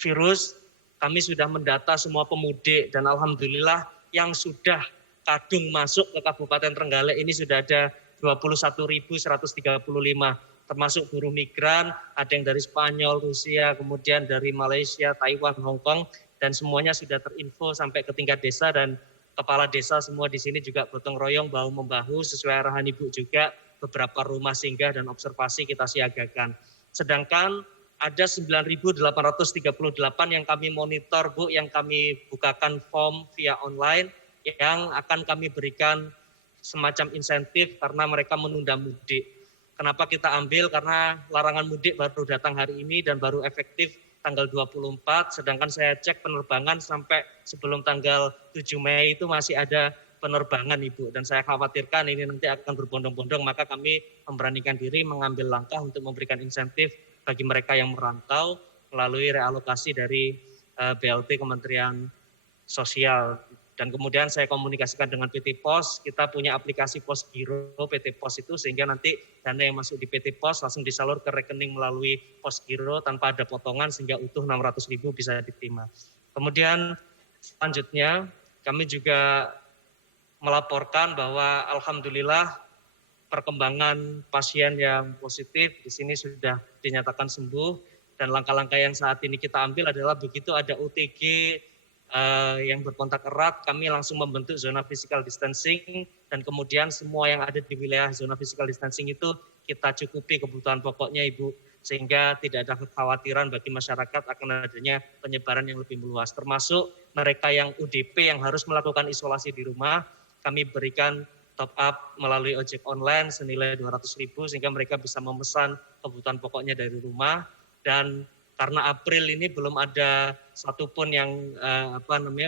virus, kami sudah mendata semua pemudik dan alhamdulillah yang sudah kadung masuk ke Kabupaten Trenggalek ini sudah ada 21.135, termasuk buruh migran, ada yang dari Spanyol, Rusia, kemudian dari Malaysia, Taiwan, Hong Kong, dan semuanya sudah terinfo sampai ke tingkat desa dan kepala desa semua di sini juga gotong royong bahu-membahu sesuai arahan Ibu juga beberapa rumah singgah dan observasi kita siagakan. Sedangkan ada 9.838 yang kami monitor Bu, yang kami bukakan form via online yang akan kami berikan semacam insentif karena mereka menunda mudik. Kenapa kita ambil? Karena larangan mudik baru datang hari ini dan baru efektif tanggal 24, sedangkan saya cek penerbangan sampai sebelum tanggal 7 Mei itu masih ada penerbangan Ibu. Dan saya khawatirkan ini nanti akan berbondong-bondong, maka kami memberanikan diri mengambil langkah untuk memberikan insentif bagi mereka yang merantau melalui realokasi dari BLT Kementerian Sosial. Dan kemudian saya komunikasikan dengan PT POS, kita punya aplikasi POS Giro PT POS itu sehingga nanti dana yang masuk di PT POS langsung disalur ke rekening melalui POS Giro tanpa ada potongan sehingga utuh 600.000 bisa diterima. Kemudian selanjutnya kami juga melaporkan bahwa alhamdulillah perkembangan pasien yang positif di sini sudah dinyatakan sembuh Dan langkah-langkah yang saat ini kita ambil adalah begitu ada OTG yang berkontak erat, kami langsung membentuk zona physical distancing dan kemudian semua yang ada di wilayah zona physical distancing itu kita cukupi kebutuhan pokoknya Ibu, sehingga tidak ada kekhawatiran bagi masyarakat akan adanya penyebaran yang lebih meluas. Termasuk mereka yang UDP yang harus melakukan isolasi di rumah, kami berikan top up melalui ojek online senilai 200.000 sehingga mereka bisa memesan kebutuhan pokoknya dari rumah. Dan karena April ini belum ada satupun yang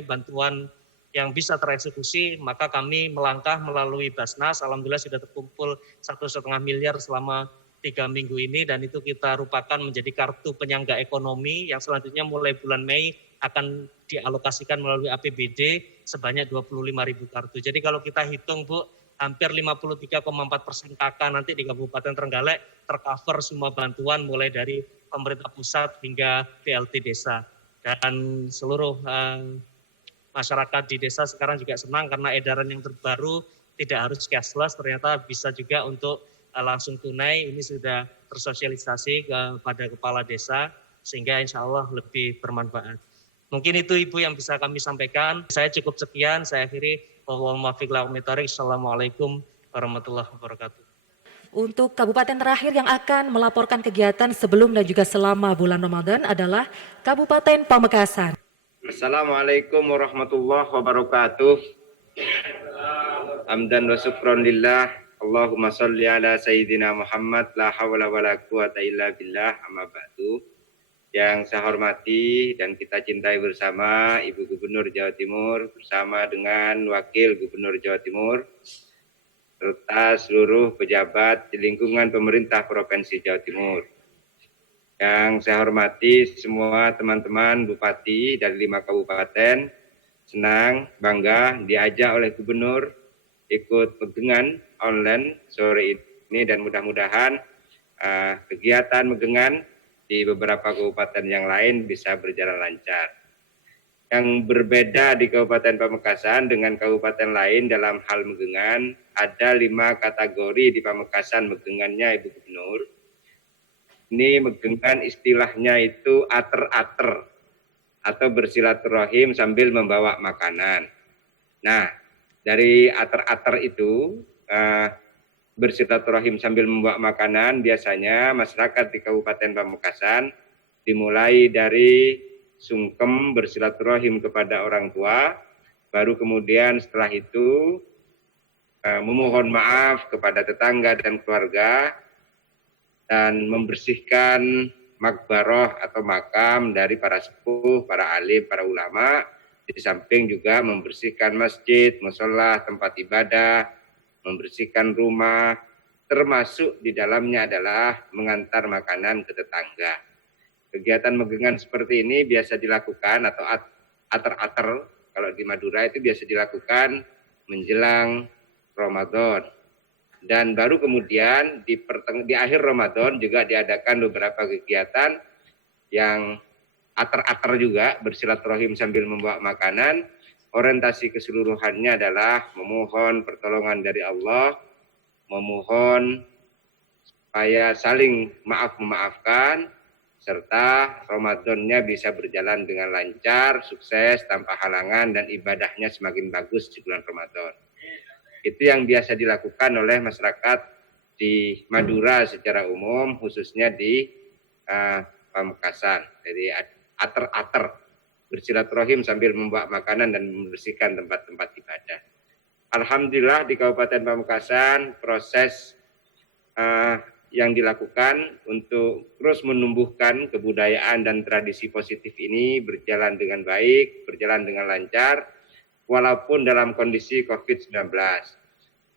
bantuan yang bisa tereksekusi, maka kami melangkah melalui Basnas. Alhamdulillah sudah terkumpul 1,5 miliar selama 3 minggu ini, dan itu kita rupakan menjadi kartu penyangga ekonomi yang selanjutnya mulai bulan Mei akan dialokasikan melalui APBD sebanyak 25.000 kartu. Jadi kalau kita hitung Bu, hampir 53,4% KK nanti di Kabupaten Trenggalek tercover semua bantuan mulai dari pemerintah pusat hingga PLT desa. Dan seluruh masyarakat di desa sekarang juga senang karena edaran yang terbaru tidak harus cashless, ternyata bisa juga untuk langsung tunai. Ini sudah tersosialisasi kepada kepala desa sehingga insya Allah lebih bermanfaat. Mungkin itu Ibu yang bisa kami sampaikan. Saya cukup sekian, saya akhiri. Assalamualaikum warahmatullahi wabarakatuh. Untuk kabupaten terakhir yang akan melaporkan kegiatan sebelum dan juga selama bulan Ramadan adalah Kabupaten Pamekasan. Assalamualaikum warahmatullahi wabarakatuh. Hamdan wa syukron lillah. Allahumma sholli ala sayyidina Muhammad la hawla wa la quwata illa billah, amma ba'du. Yang saya hormati dan kita cintai bersama Ibu Gubernur Jawa Timur bersama dengan Wakil Gubernur Jawa Timur serta seluruh pejabat di lingkungan pemerintah Provinsi Jawa Timur. Yang saya hormati semua teman-teman bupati dari 5 kabupaten, senang, bangga diajak oleh Gubernur ikut megengan online sore ini, dan mudah-mudahan kegiatan megengan di beberapa kabupaten yang lain bisa berjalan lancar. Yang berbeda di Kabupaten Pamekasan dengan kabupaten lain dalam hal megengan, ada 5 kategori di Pamekasan megengannya Ibu Gubernur. Ini megengan istilahnya itu ater-ater atau bersilaturahim sambil membawa makanan. Nah, dari ater-ater itu bersilaturahim sambil membawa makanan, biasanya masyarakat di Kabupaten Pamekasan dimulai dari sungkem bersilaturahim kepada orang tua, baru kemudian setelah itu memohon maaf kepada tetangga dan keluarga, dan membersihkan makbaroh atau makam dari para sepuh, para alim, para ulama, di samping juga membersihkan masjid, mushola, tempat ibadah, membersihkan rumah, termasuk di dalamnya adalah mengantar makanan ke tetangga. Kegiatan megengan seperti ini biasa dilakukan atau ater-ater, kalau di Madura itu biasa dilakukan menjelang Ramadan. Dan baru kemudian di akhir Ramadan juga diadakan beberapa kegiatan yang ater-ater juga, bersilaturahim sambil membawa makanan. Orientasi keseluruhannya adalah memohon pertolongan dari Allah, memohon supaya saling maaf-memaafkan, serta Ramadannya bisa berjalan dengan lancar, sukses, tanpa halangan, dan ibadahnya semakin bagus di bulan Ramadan. Itu yang biasa dilakukan oleh masyarakat di Madura secara umum, khususnya di Pamekasan. Jadi ater-ater, bersilaturahim sambil membawa makanan dan membersihkan tempat-tempat ibadah. Alhamdulillah di Kabupaten Pamekasan proses yang dilakukan untuk terus menumbuhkan kebudayaan dan tradisi positif ini berjalan dengan baik, berjalan dengan lancar, walaupun dalam kondisi COVID-19.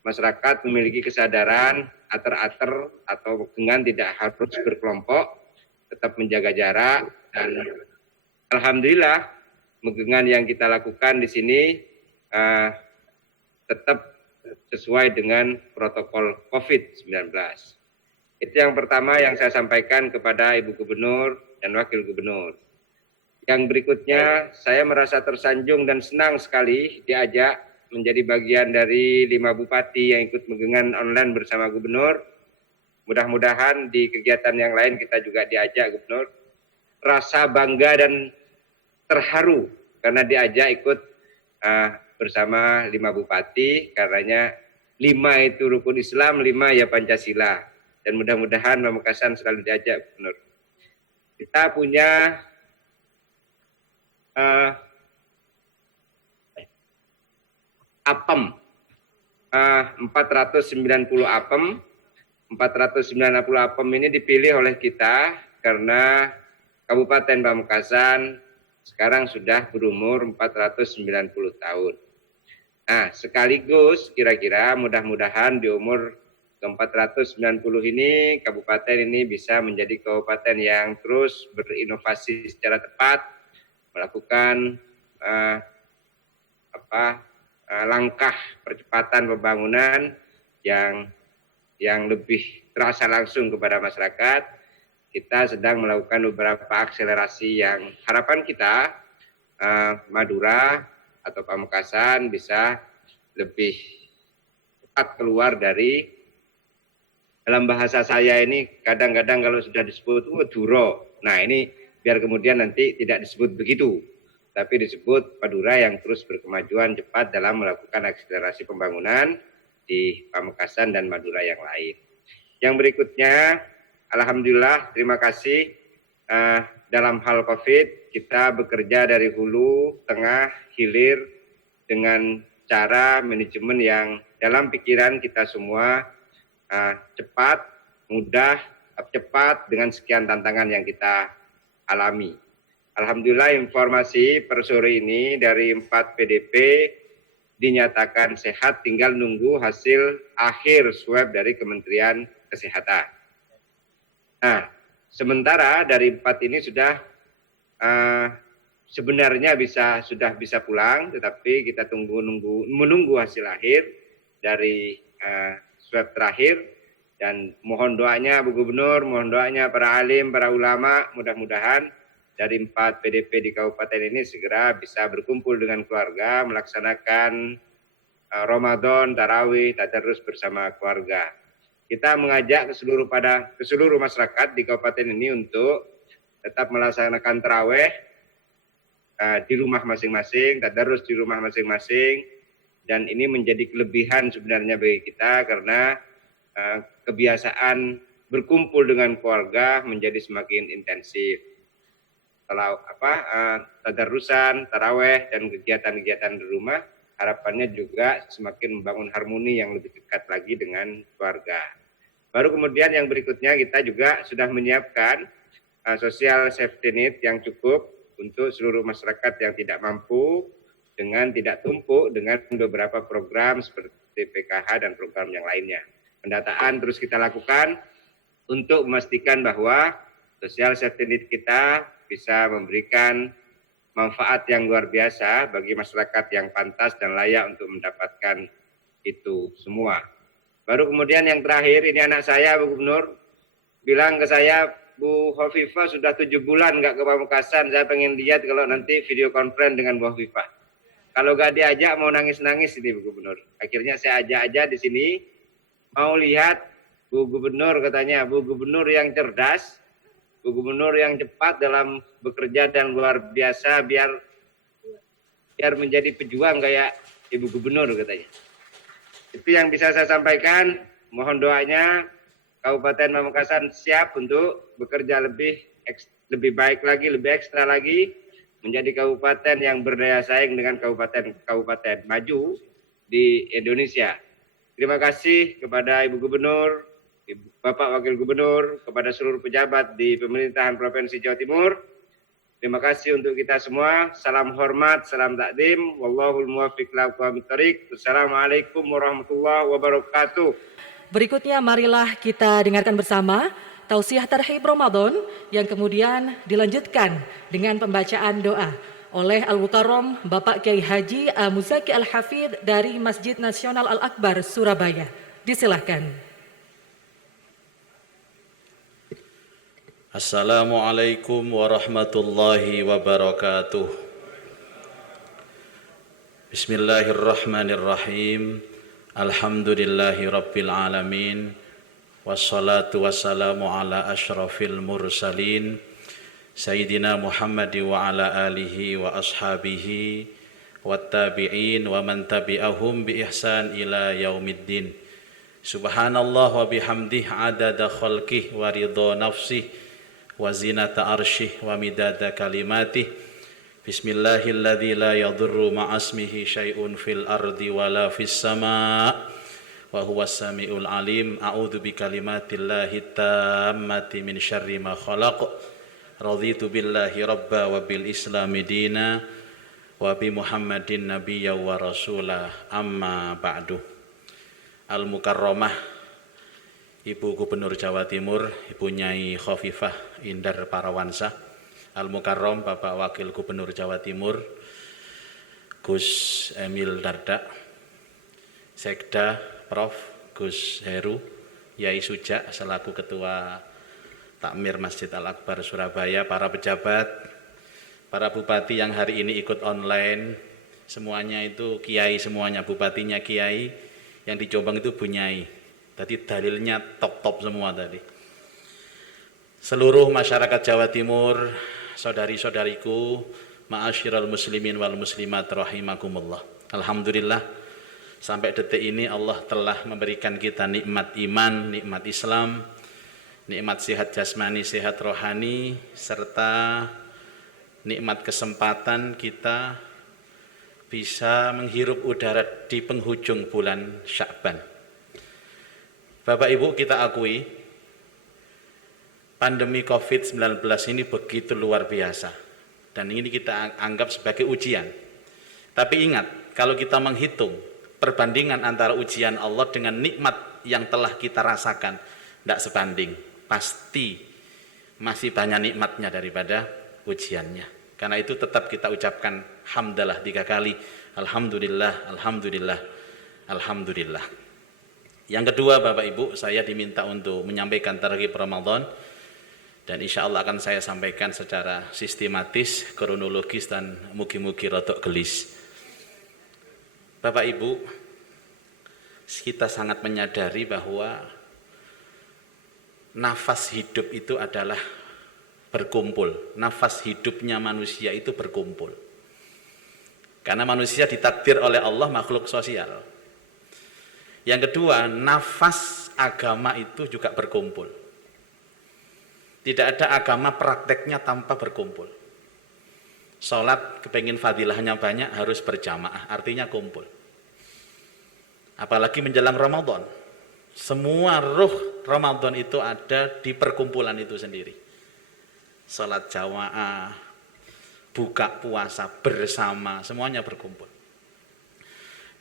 Masyarakat memiliki kesadaran ater-ater atau dengan tidak harus berkelompok, tetap menjaga jarak, dan alhamdulillah megengan yang kita lakukan di sini tetap sesuai dengan protokol COVID-19. Itu yang pertama yang saya sampaikan kepada Ibu Gubernur dan Wakil Gubernur. Yang berikutnya, saya merasa tersanjung dan senang sekali diajak menjadi bagian dari 5 bupati yang ikut megengan online bersama Gubernur. Mudah-mudahan di kegiatan yang lain kita juga diajak, Gubernur. rasa bangga dan terharu karena diajak ikut bersama 5 bupati, karenanya 5 itu rukun Islam, 5 ya Pancasila. Dan mudah-mudahan Pamekasan selalu diajak, Gubernur. Kita punya APEM, 490 APEM. 490 APEM ini dipilih oleh kita karena Kabupaten Pamekasan sekarang sudah berumur 490 tahun. Nah, sekaligus kira-kira mudah-mudahan di umur ke-490 ini, kabupaten ini bisa menjadi kabupaten yang terus berinovasi secara tepat, melakukan langkah percepatan pembangunan yang lebih terasa langsung kepada masyarakat. Kita sedang melakukan beberapa akselerasi yang harapan kita Madura atau Pamekasan bisa lebih cepat keluar dari, dalam bahasa saya ini kadang-kadang kalau sudah disebut Duro. Nah, ini biar kemudian nanti tidak disebut begitu, tapi disebut Madura yang terus berkemajuan cepat dalam melakukan akselerasi pembangunan di Pamekasan dan Madura yang lain. Yang berikutnya, alhamdulillah, terima kasih. Dalam hal COVID, kita bekerja dari hulu, tengah, hilir dengan cara manajemen yang dalam pikiran kita semua cepat, mudah, cepat dengan sekian tantangan yang kita alami. Alhamdulillah, informasi per sore ini dari 4 PDP dinyatakan sehat, tinggal nunggu hasil akhir swab dari Kementerian Kesehatan. Nah, sementara dari 4 ini sudah sebenarnya sudah bisa pulang, tetapi kita menunggu hasil akhir dari swab terakhir, dan mohon doanya Bu Gubernur, mohon doanya para alim, para ulama, mudah-mudahan dari 4 PDP di kabupaten ini segera bisa berkumpul dengan keluarga, melaksanakan Ramadan, Tarawih, tadarus bersama keluarga. Kita mengajak ke seluruh masyarakat di kabupaten ini untuk tetap melaksanakan tarawih di rumah masing-masing, tadarus di rumah masing-masing, dan ini menjadi kelebihan sebenarnya bagi kita karena kebiasaan berkumpul dengan keluarga menjadi semakin intensif. Kalau tadarusan, tarawih, dan kegiatan-kegiatan di rumah, harapannya juga semakin membangun harmoni yang lebih dekat lagi dengan keluarga. Baru kemudian yang berikutnya, kita juga sudah menyiapkan social safety net yang cukup untuk seluruh masyarakat yang tidak mampu, dengan tidak tumpuk dengan beberapa program seperti PKH dan program yang lainnya. Pendataan terus kita lakukan untuk memastikan bahwa social safety net kita bisa memberikan manfaat yang luar biasa bagi masyarakat yang pantas dan layak untuk mendapatkan itu semua. Baru kemudian yang terakhir, ini anak saya, Bu Gubernur, bilang ke saya, Bu Hovifah sudah 7 bulan nggak ke Pamekasan, saya pengen lihat kalau nanti video conference dengan Bu Hovifah. Kalau nggak diajak mau nangis-nangis ini Bu Gubernur. Akhirnya saya ajak aja di sini, mau lihat Bu Gubernur, katanya, Bu Gubernur yang cerdas, Bu Gubernur yang cepat dalam bekerja dan luar biasa, biar menjadi pejuang kayak Ibu Gubernur, katanya. Itu yang bisa saya sampaikan. Mohon doanya Kabupaten Pamekasan siap untuk bekerja lebih baik lagi, lebih ekstra lagi, menjadi kabupaten yang berdaya saing dengan kabupaten maju di Indonesia. Terima kasih kepada Ibu Gubernur, Bapak Wakil Gubernur, kepada seluruh pejabat di pemerintahan Provinsi Jawa Timur. Terima kasih untuk kita semua. Salam hormat, salam takdim. Wallahul muwaffiq ila aqwamit thoriq. Wassalamualaikum warahmatullahi wabarakatuh. Berikutnya marilah kita dengarkan bersama tausiah tarhib Ramadan yang kemudian dilanjutkan dengan pembacaan doa oleh Al-Mukarram Bapak Kiai Haji Muzaki Al-Hafidh dari Masjid Nasional Al-Akbar Surabaya. Disilahkan. Assalamualaikum warahmatullahi wabarakatuh. Bismillahirrahmanirrahim. Alhamdulillahi rabbil alamin. Wassalatu wassalamu ala asyrafil mursalin Sayyidina Muhammad wa ala alihi wa ashabihi wattabi'in wa man tabi'ahum bi ihsan ila yaumiddin. Subhanallah wa bihamdih adada khalqih wa ridha nafsih wa zinata arshih wa midada kalimatih. Bismillahilladzi la yadurru ma'asmihi syai'un fil ardi wala fis sama' wa huwas samiul alim. A'udzu bi kalimatillahi tammati min syarri ma khalaq. Raditu billahi rabba wa bil islami dina wa bi Muhammadin nabiyya wa rasulah. Amma ba'du. Al-Mukarramah Ibu Gubernur Jawa Timur, Ibu Nyai Khofifah Indar Parawansa. Al-Mukarram Bapak Wakil Gubernur Jawa Timur Gus Emil Dardak, Sekda Prof Gus Heru, Yai Suja selaku Ketua Takmir Masjid Al-Akbar Surabaya, para pejabat, para bupati yang hari ini ikut online, semuanya itu kiai semuanya, bupatinya kiai, yang di Jombang itu Bu Nyai. Tadi dalilnya top-top semua tadi. Seluruh masyarakat Jawa Timur, saudari-saudariku, ma'asyiral muslimin wal muslimat rahimakumullah. Alhamdulillah, sampai detik ini Allah telah memberikan kita nikmat iman, nikmat Islam, nikmat sehat jasmani, sehat rohani, serta nikmat kesempatan kita bisa menghirup udara di penghujung bulan Sya'ban. Bapak Ibu, kita akui pandemi COVID-19 ini begitu luar biasa, dan ini kita anggap sebagai ujian. Tapi ingat, kalau kita menghitung perbandingan antara ujian Allah dengan nikmat yang telah kita rasakan, tidak sebanding. Pasti masih banyak nikmatnya daripada ujiannya. Karena itu tetap kita ucapkan hamdalah 3 kali. Alhamdulillah, alhamdulillah, alhamdulillah. Yang kedua, Bapak Ibu, saya diminta untuk menyampaikan targhib Ramadan, dan insya Allah akan saya sampaikan secara sistematis, kronologis, dan mugi-mugi rotok gelis. Bapak Ibu, kita sangat menyadari bahwa nafas hidup itu adalah berkumpul. Nafas hidupnya manusia itu berkumpul. Karena manusia ditakdir oleh Allah makhluk sosial. Yang kedua, nafas agama itu juga berkumpul. Tidak ada agama prakteknya tanpa berkumpul. Sholat kepengin fadilahnya banyak harus berjamaah, artinya kumpul. Apalagi menjelang Ramadan. Semua ruh Ramadan itu ada di perkumpulan itu sendiri. Sholat jamaah, buka puasa bersama, semuanya berkumpul.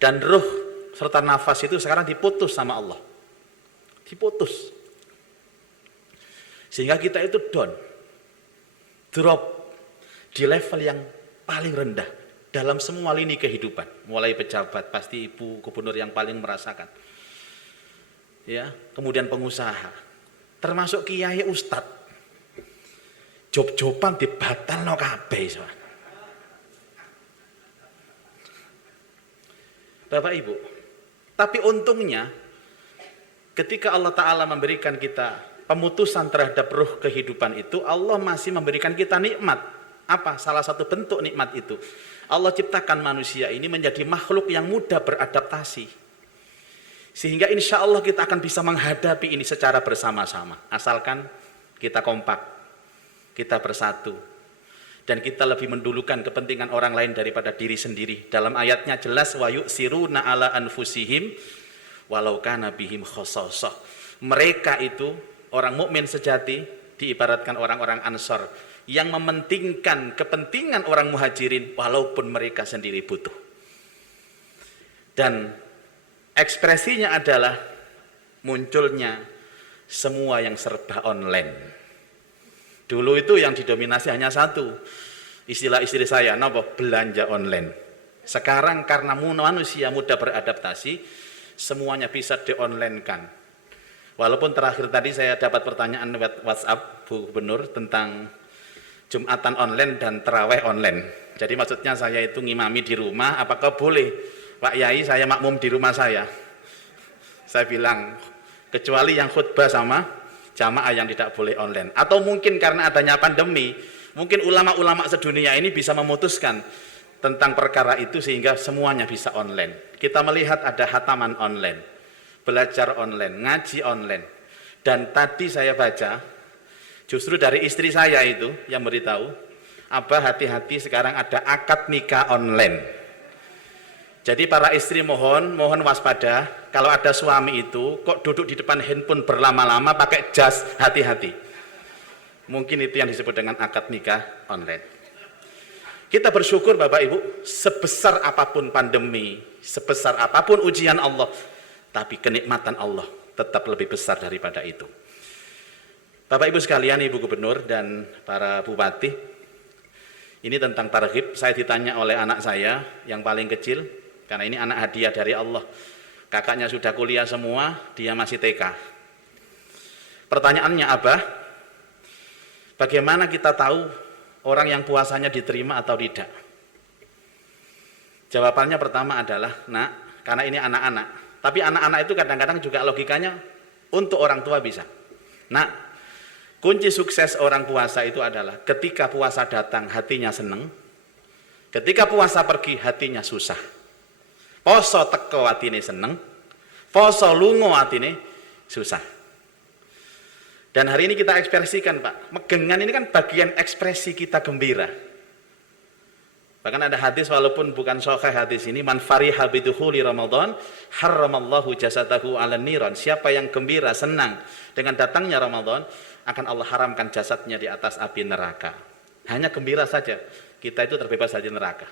Dan ruh serta nafas itu sekarang diputus sama Allah. Diputus. Sehingga kita itu down, drop di level yang paling rendah dalam semua lini kehidupan. Mulai pejabat, pasti Ibu Gubernur yang paling merasakan. Ya, kemudian pengusaha, termasuk kiai ustad. Job-joban dibatalno kabeh. Bapak Ibu, tapi untungnya ketika Allah Ta'ala memberikan kita pemutusan terhadap ruh kehidupan itu, Allah masih memberikan kita nikmat. Apa? Salah satu bentuk nikmat itu, Allah ciptakan manusia ini menjadi makhluk yang mudah beradaptasi. Sehingga insya Allah kita akan bisa menghadapi ini secara bersama-sama. Asalkan kita kompak, kita bersatu, dan kita lebih mendulukan kepentingan orang lain daripada diri sendiri. Dalam ayatnya jelas, wa yu'siruna ala anfusihim walau kana bihim khososoh. Mereka itu orang mukmin sejati diibaratkan orang-orang Ansor yang mementingkan kepentingan orang Muhajirin walaupun mereka sendiri butuh. Dan ekspresinya adalah munculnya semua yang serba online. Dulu itu yang didominasi hanya satu, istilah istri saya, belanja online. Sekarang karena manusia mudah beradaptasi, semuanya bisa di-online-kan. Walaupun terakhir tadi saya dapat pertanyaan WhatsApp Bu Gubernur tentang Jumatan online dan Taraweh online. Jadi maksudnya saya itu ngimami di rumah, apakah boleh Pak Yai saya makmum di rumah saya? Saya bilang, kecuali yang khutbah sama jamaah yang tidak boleh online. Atau mungkin karena adanya pandemi, Mungkin ulama-ulama sedunia ini bisa memutuskan tentang perkara itu sehingga semuanya bisa online. Kita melihat ada hataman online, belajar online, ngaji online. Dan tadi saya baca, justru dari istri saya itu yang beritahu, Abah hati-hati sekarang ada akad nikah online. Jadi para istri mohon waspada, kalau ada suami itu kok duduk di depan handphone berlama-lama pakai jas, hati-hati. Mungkin itu yang disebut dengan akad nikah online. Kita bersyukur Bapak Ibu, sebesar apapun pandemi, sebesar apapun ujian Allah, tapi kenikmatan Allah tetap lebih besar daripada itu. Bapak Ibu sekalian, Ibu Gubernur dan para bupati, ini tentang targhib. Saya ditanya oleh anak saya yang paling kecil, karena ini anak hadiah dari Allah. Kakaknya sudah kuliah semua, dia masih TK. Pertanyaannya, Abah, bagaimana kita tahu orang yang puasanya diterima atau tidak? Jawabannya pertama adalah, nak, karena ini anak-anak. Tapi anak-anak itu kadang-kadang juga logikanya untuk orang tua bisa. Nak, kunci sukses orang puasa itu adalah ketika puasa datang hatinya seneng, ketika puasa pergi hatinya susah. Poso teko hatine seneng, poso lungo hatine susah. Dan hari ini kita ekspresikan Pak, megengan ini kan bagian ekspresi kita gembira. Bahkan ada hadis walaupun bukan sahih hadis ini, man fariha bidukhuli Ramadan, harramallahu jasadahu 'alan niran. Siapa yang gembira, senang dengan datangnya Ramadan, akan Allah haramkan jasadnya di atas api neraka. Hanya gembira saja, kita itu terbebas dari neraka.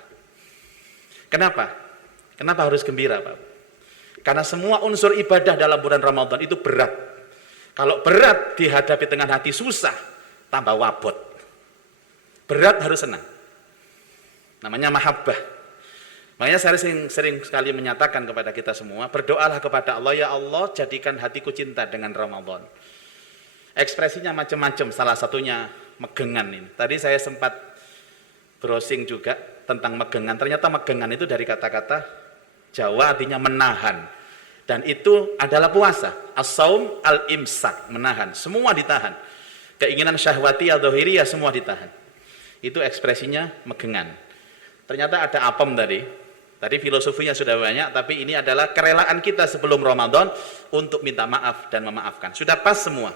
Kenapa? Kenapa harus gembira Pak? Karena semua unsur ibadah dalam bulan Ramadan itu berat. Kalau berat dihadapi dengan hati susah, tambah wabot. Berat harus senang. Namanya mahabbah. Makanya saya sering sekali menyatakan kepada kita semua, berdoalah kepada Allah, ya Allah jadikan hatiku cinta dengan Ramadan. Ekspresinya macam-macam, salah satunya megengan ini. Tadi saya sempat browsing juga tentang megengan. Ternyata megengan itu dari kata-kata Jawa artinya menahan. Dan itu adalah puasa. As-saum al-imsak, menahan. Semua ditahan. Keinginan syahwati al-dhahiriyah semua ditahan. Itu ekspresinya megengan. Ternyata ada apem tadi. Tadi filosofinya sudah banyak, tapi ini adalah kerelaan kita sebelum Ramadan untuk minta maaf dan memaafkan. Sudah pas semua.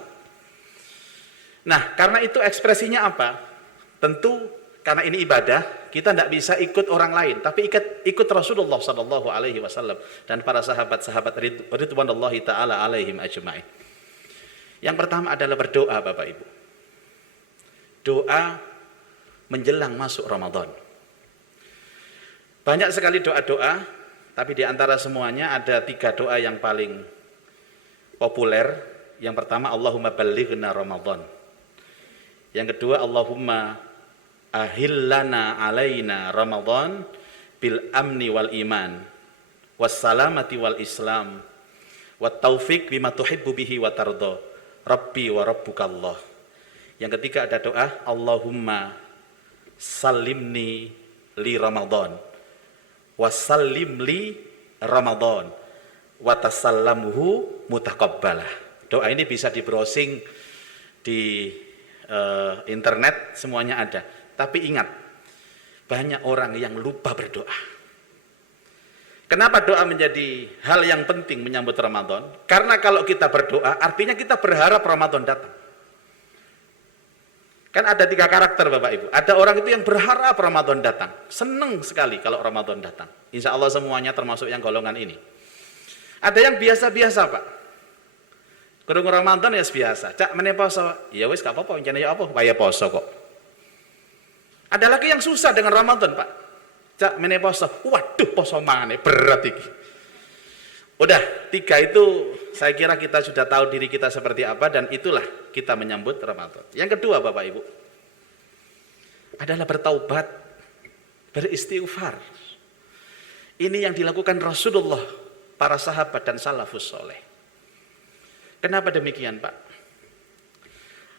Nah, karena itu ekspresinya apa? Tentu karena ini ibadah, kita tidak bisa ikut orang lain, tapi ikut Rasulullah Sallallahu Alaihi Wasallam dan para sahabat-sahabat ridwanullahi taala alaihim ajma'in. Yang pertama adalah berdoa, Bapak Ibu. Doa menjelang masuk Ramadan. Banyak sekali doa-doa, tapi di antara semuanya ada 3 doa yang paling populer. Yang pertama, Allahumma ballighna Ramadan. Yang kedua, Allahumma ahillana alaina Ramadan bil amni wal iman wassalamati wal islam wat taufiq bima tuhibbu bihi wa tardo rabbi wa rabbukallah. Yang ketiga ada doa Allahumma salimni li Ramadan wasallim li Ramadan wa tasallamuhu mutaqabbalah. Doa ini bisa di browsing di internet, semuanya ada. Tapi ingat, banyak orang yang lupa berdoa. Kenapa doa menjadi hal yang penting menyambut Ramadan? Karena kalau kita berdoa, artinya kita berharap Ramadan datang. Kan ada 3 karakter Bapak Ibu. Ada orang itu yang berharap Ramadan datang. Senang sekali kalau Ramadan datang. Insya Allah semuanya termasuk yang golongan ini. Ada yang biasa-biasa Pak. Kurung Ramadan ya biasa. Cak meneh poso. Ya wis gak apa-apa, rencana ya apa? Waya poso kok. Ada lagi yang susah dengan Ramadan, Pak. Cak meneh poso. Waduh, poso maneh berat iki. Udah, 3 itu saya kira kita sudah tahu diri kita seperti apa dan itulah kita menyambut Ramadan. Yang kedua, Bapak Ibu, adalah bertaubat, beristighfar. Ini yang dilakukan Rasulullah, para sahabat dan salafus soleh. Kenapa demikian, Pak?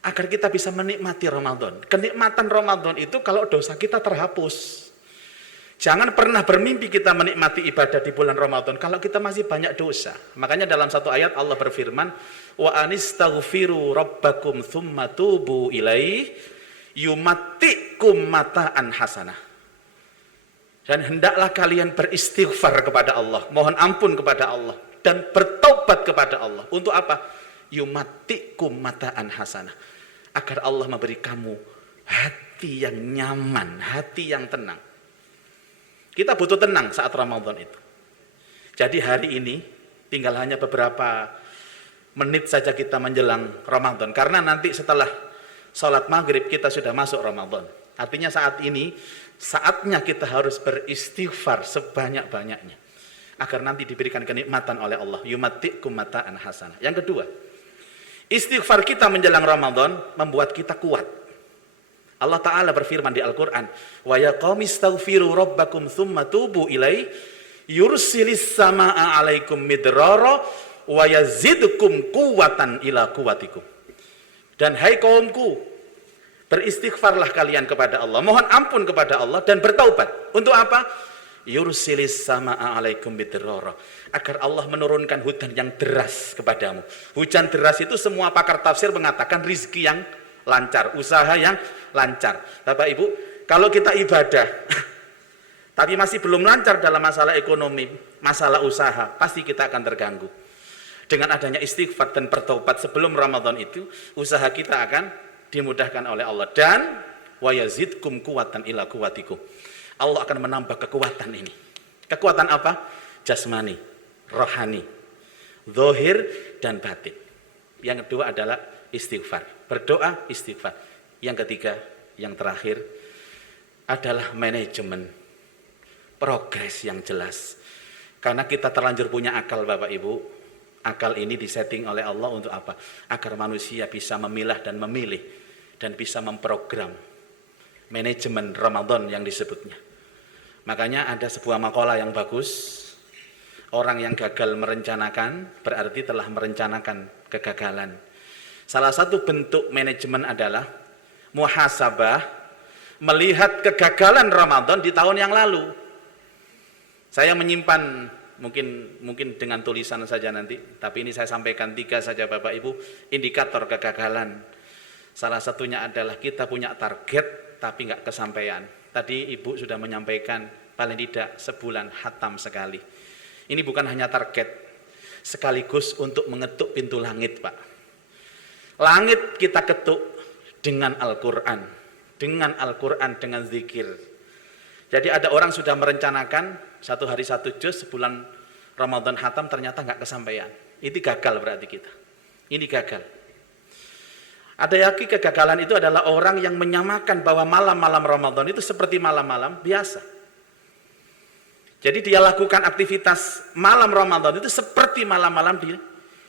Agar kita bisa menikmati Ramadan. Kenikmatan Ramadan itu kalau dosa kita terhapus. Jangan pernah bermimpi kita menikmati ibadah di bulan Ramadan kalau kita masih banyak dosa. Makanya dalam satu ayat Allah berfirman, wa anistaghfiru rabbakum tsumma tubu ilaihi yumatikum mataan hasanah. Dan hendaklah kalian beristighfar kepada Allah, mohon ampun kepada Allah, dan bertaubat kepada Allah. Untuk apa? Yumatikum mataan hasanah. Agar Allah memberi kamu hati yang nyaman, hati yang tenang. Kita butuh tenang saat Ramadan itu. Jadi hari ini tinggal hanya beberapa menit saja kita menjelang Ramadan. Karena nanti setelah sholat maghrib kita sudah masuk Ramadan. Artinya saat ini saatnya kita harus beristighfar sebanyak-banyaknya agar nanti diberikan kenikmatan oleh Allah. Yumatikum mataan hasanah. Yang kedua, istighfar kita menjelang Ramadan membuat kita kuat. Allah Ta'ala berfirman di Al-Quran, wa ya qaumi astaghfiru rabbakum thumma tubu ilaihi yursilis samaa alaikum midrara wa yazidkum quwwatan ila quwwatikum. Dan hai kaumku, beristighfarlah kalian kepada Allah, mohon ampun kepada Allah dan bertaubat. Untuk apa? Yursilis samaa alaikum midrara, agar Allah menurunkan hujan yang deras kepadamu. Hujan deras itu semua pakar tafsir mengatakan rizki yang lancar, usaha yang lancar. Bapak Ibu, kalau kita ibadah tapi masih belum lancar dalam masalah ekonomi, masalah usaha, pasti kita akan terganggu. Dengan adanya istighfar dan bertaubat sebelum Ramadan itu, usaha kita akan dimudahkan oleh Allah. Dan wa yazidkum quwwatan ila quwwatikum. Allah akan menambah kekuatan ini. Kekuatan apa? Jasmani, rohani, zahir dan batin. Yang kedua adalah istighfar. Berdoa, istighfar. Yang ketiga, yang terakhir adalah manajemen progres yang jelas. Karena kita terlanjur punya akal, Bapak Ibu. Akal ini disetting oleh Allah untuk apa? Agar manusia bisa memilah dan memilih dan bisa memprogram manajemen Ramadan yang disebutnya. Makanya ada sebuah makalah yang bagus. Orang yang gagal merencanakan berarti telah merencanakan kegagalan. Salah satu bentuk manajemen adalah muhasabah, melihat kegagalan Ramadan di tahun yang lalu. Saya menyimpan mungkin dengan tulisan saja nanti, tapi ini saya sampaikan 3 saja Bapak Ibu, indikator kegagalan. Salah satunya adalah kita punya target tapi nggak kesampaian. Tadi Ibu sudah menyampaikan paling tidak sebulan khatam sekali. Ini bukan hanya target, sekaligus untuk mengetuk pintu langit, Pak. Langit kita ketuk dengan Al-Quran, dengan zikir. Jadi ada orang sudah merencanakan 1 hari 1 juz, sebulan Ramadan khatam ternyata nggak kesampaian. Itu gagal berarti kita. Ini gagal. Ada yakin kegagalan itu adalah orang yang menyamakan bahwa malam-malam Ramadan itu seperti malam-malam biasa. Jadi dia lakukan aktivitas malam Ramadan itu seperti malam-malam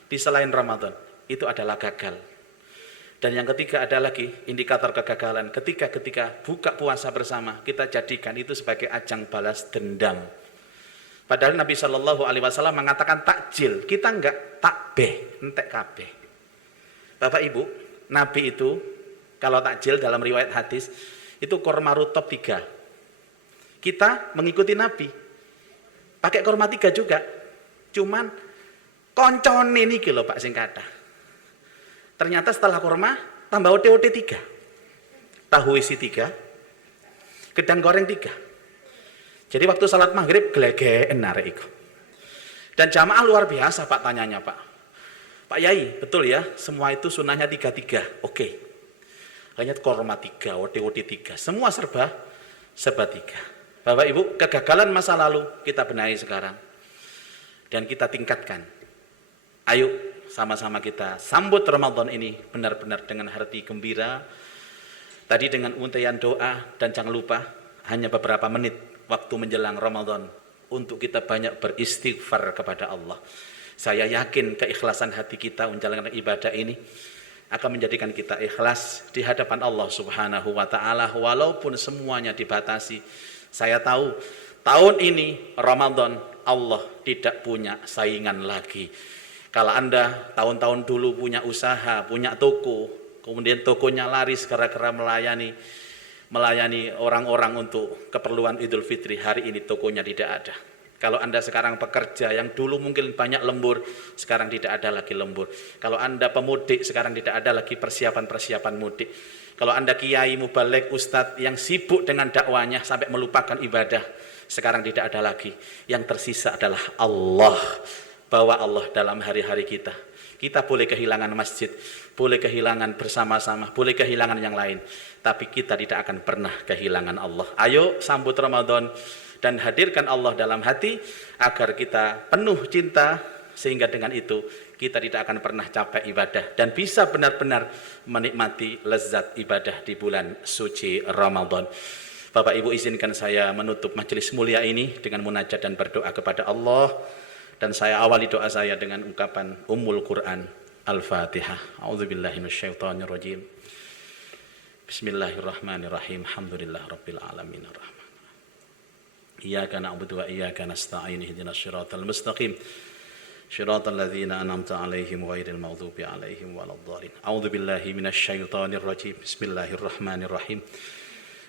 di selain Ramadan. Itu adalah gagal. Dan yang ketiga ada lagi indikator kegagalan. Ketika buka puasa bersama, kita jadikan itu sebagai ajang balas dendam. Padahal Nabi Shallallahu Alaihi Wasallam mengatakan takjil, kita enggak takbeh, entek kabeh. Bapak Ibu, Nabi itu kalau takjil dalam riwayat hadis itu korma rutop 3. Kita mengikuti Nabi, pakai korma 3 juga. Cuman koncone ini lho Pak sing kathah. Ternyata setelah korma tambah ote-ote 3, tahu isi 3, gedang goreng 3. Jadi waktu salat maghrib gelegeen arek iku. Dan jamaah luar biasa Pak tanyanya Pak. Pak Yai, betul ya semua itu sunahnya 3-3. Oke. Hanya korma 3, ote-ote 3. Semua serba 3. Bapak Ibu, kegagalan masa lalu kita benahi sekarang. Dan kita tingkatkan. Ayo sama-sama kita sambut Ramadan ini benar-benar dengan hati gembira. Tadi dengan untayan doa dan jangan lupa hanya beberapa menit waktu menjelang Ramadan untuk kita banyak beristighfar kepada Allah. Saya yakin keikhlasan hati kita menjalankan ibadah ini akan menjadikan kita ikhlas di hadapan Allah Subhanahu wa taala walaupun semuanya dibatasi. Saya tahu tahun ini Ramadan Allah tidak punya saingan lagi. Kalau Anda tahun-tahun dulu punya usaha, punya toko, kemudian tokonya laris gara-gara melayani orang-orang untuk keperluan Idul Fitri, hari ini tokonya tidak ada. Kalau Anda sekarang pekerja yang dulu mungkin banyak lembur, sekarang tidak ada lagi lembur. Kalau Anda pemudik, sekarang tidak ada lagi persiapan-persiapan mudik. Kalau Anda kiai, mubaligh, ustadz yang sibuk dengan dakwanya sampai melupakan ibadah, sekarang tidak ada lagi. Yang tersisa adalah Allah. Bawa Allah dalam hari-hari kita. Kita boleh kehilangan masjid, boleh kehilangan bersama-sama, boleh kehilangan yang lain. Tapi kita tidak akan pernah kehilangan Allah. Ayo sambut Ramadan dan hadirkan Allah dalam hati agar kita penuh cinta, sehingga dengan itu kita tidak akan pernah capek ibadah dan bisa benar-benar menikmati lezat ibadah di bulan suci Ramadan. Bapak Ibu, izinkan saya menutup majelis mulia ini dengan munajat dan berdoa kepada Allah, dan saya awali doa saya dengan ungkapan Ummul Quran Al-Fatihah. A'udzubillahi minasyaitonirrajim. Bismillahirrahmanirrahim. Alhamdulillah rabbil alamin arrahman. Iyyaka na'budu wa iyyaka nasta'in ihdinas siratal mustaqim. صراط الذين أنعمت عليهم غير المغضوب عليهم ولا الضالين أعوذ بالله من الشيطان الرجيم بسم الله الرحمن الرحيم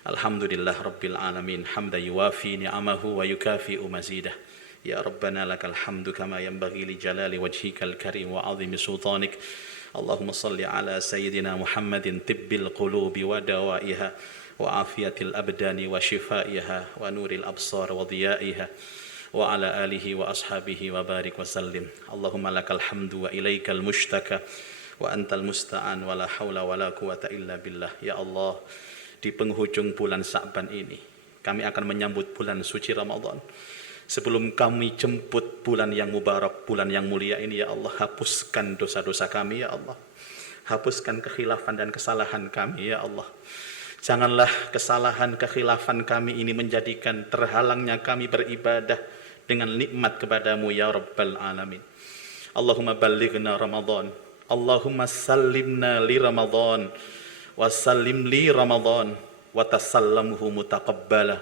الحمد لله رب العالمين حمدا يوافي نعمه ويكافئ مزيده يا ربنا لك الحمد كما ينبغي لجلال وجهك الكريم وعظيم سلطانك اللهم صل على سيدنا محمد طب القلوب ودوائها وعافية الأبدان وشفائها ونور الأبصار وضيائها وعلى آله وأصحابه وبارك وسلم اللهم لك الحمد وإليك المشتكى وأنت المستعان ولا حول ولا قوة إلا بالله. Ya Allah, di penghujung bulan Sa'ban ini kami akan menyambut bulan suci Ramadan. Sebelum kami jemput bulan yang mubarak, bulan yang mulia ini, ya Allah, hapuskan dosa-dosa kami, ya Allah. Hapuskan kekhilafan dan kesalahan kami, ya Allah. Janganlah kesalahan kekhilafan kami ini menjadikan terhalangnya kami beribadah dengan nikmat kepadamu, ya Rabbal Alamin. Allahumma ballighna Ramadan, Allahumma sallimna li Ramadan, wa sallim li Ramadan, wa tasallamhu mutaqabbala.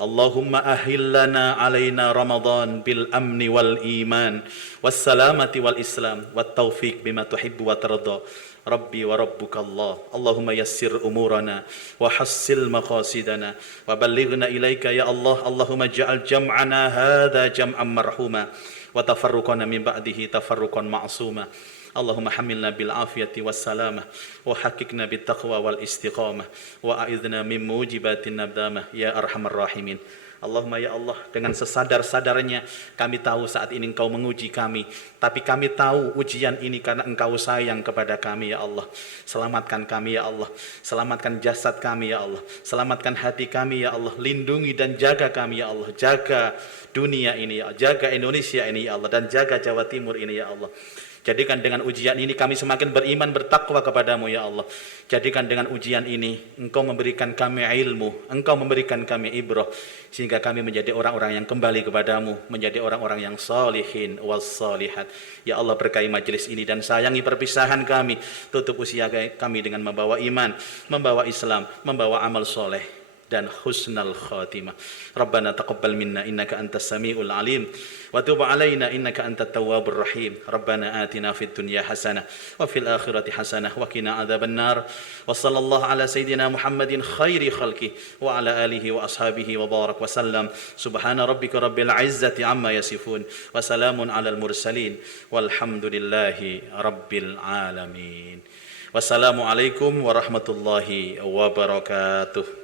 Allahumma ahillana alaina Ramadan bil amni wal iman, was salamati wal islam, wat taufiq bima tuhibbu wa tarda. Rabbi wa rabbuka Allah. Allahumma yassir umurana wa hassil maqasidana wa ballighna ilaika ya Allah. Allahumma ja'al jam'ana hadha jam'an marhuma wa tafarruqana min ba'dihi tafarruqan ma'suma. Allahumma hamilna bil afiyati was salamah wa haqiqna bit taqwa wal istiqamah wa a'idhna min mujibatin nadamah ya arhamar rahimin. Allahumma ya Allah, dengan sesadar-sadarnya kami tahu saat ini Engkau menguji kami, tapi kami tahu ujian ini karena Engkau sayang kepada kami, ya Allah. Selamatkan kami, ya Allah. Selamatkan jasad kami, ya Allah. Selamatkan hati kami, ya Allah. Lindungi dan jaga kami, ya Allah. Jaga dunia ini, ya Allah. Jaga Indonesia ini, ya Allah. Dan jaga Jawa Timur ini, ya Allah. Jadikan dengan ujian ini kami semakin beriman, bertakwa kepadamu, ya Allah. Jadikan dengan ujian ini Engkau memberikan kami ilmu, Engkau memberikan kami ibrah, sehingga kami menjadi orang-orang yang kembali kepadamu, menjadi orang-orang yang salihin was salihat. Ya Allah, berkahi majelis ini dan sayangi perpisahan kami. Tutup usia kami dengan membawa iman, membawa Islam, membawa amal soleh dan husnal khatimah. Rabbana taqabbal minna innaka antas samiul alim wa tub alaina innaka antat tawwabur rahim. Rabbana atina fid dunya hasanah wa fil akhirati hasanah wa qina adzaban nar. Wa sallallahu ala sayidina Muhammadin khairi khalqi wa ala alihi wa ashabihi wa barak wa sallam. Subhana rabbika rabbil izzati amma yasifun wa salamun alal mursalin walhamdulillahi rabbil alamin. Wassalamualaikum warahmatullahi wabarakatuh.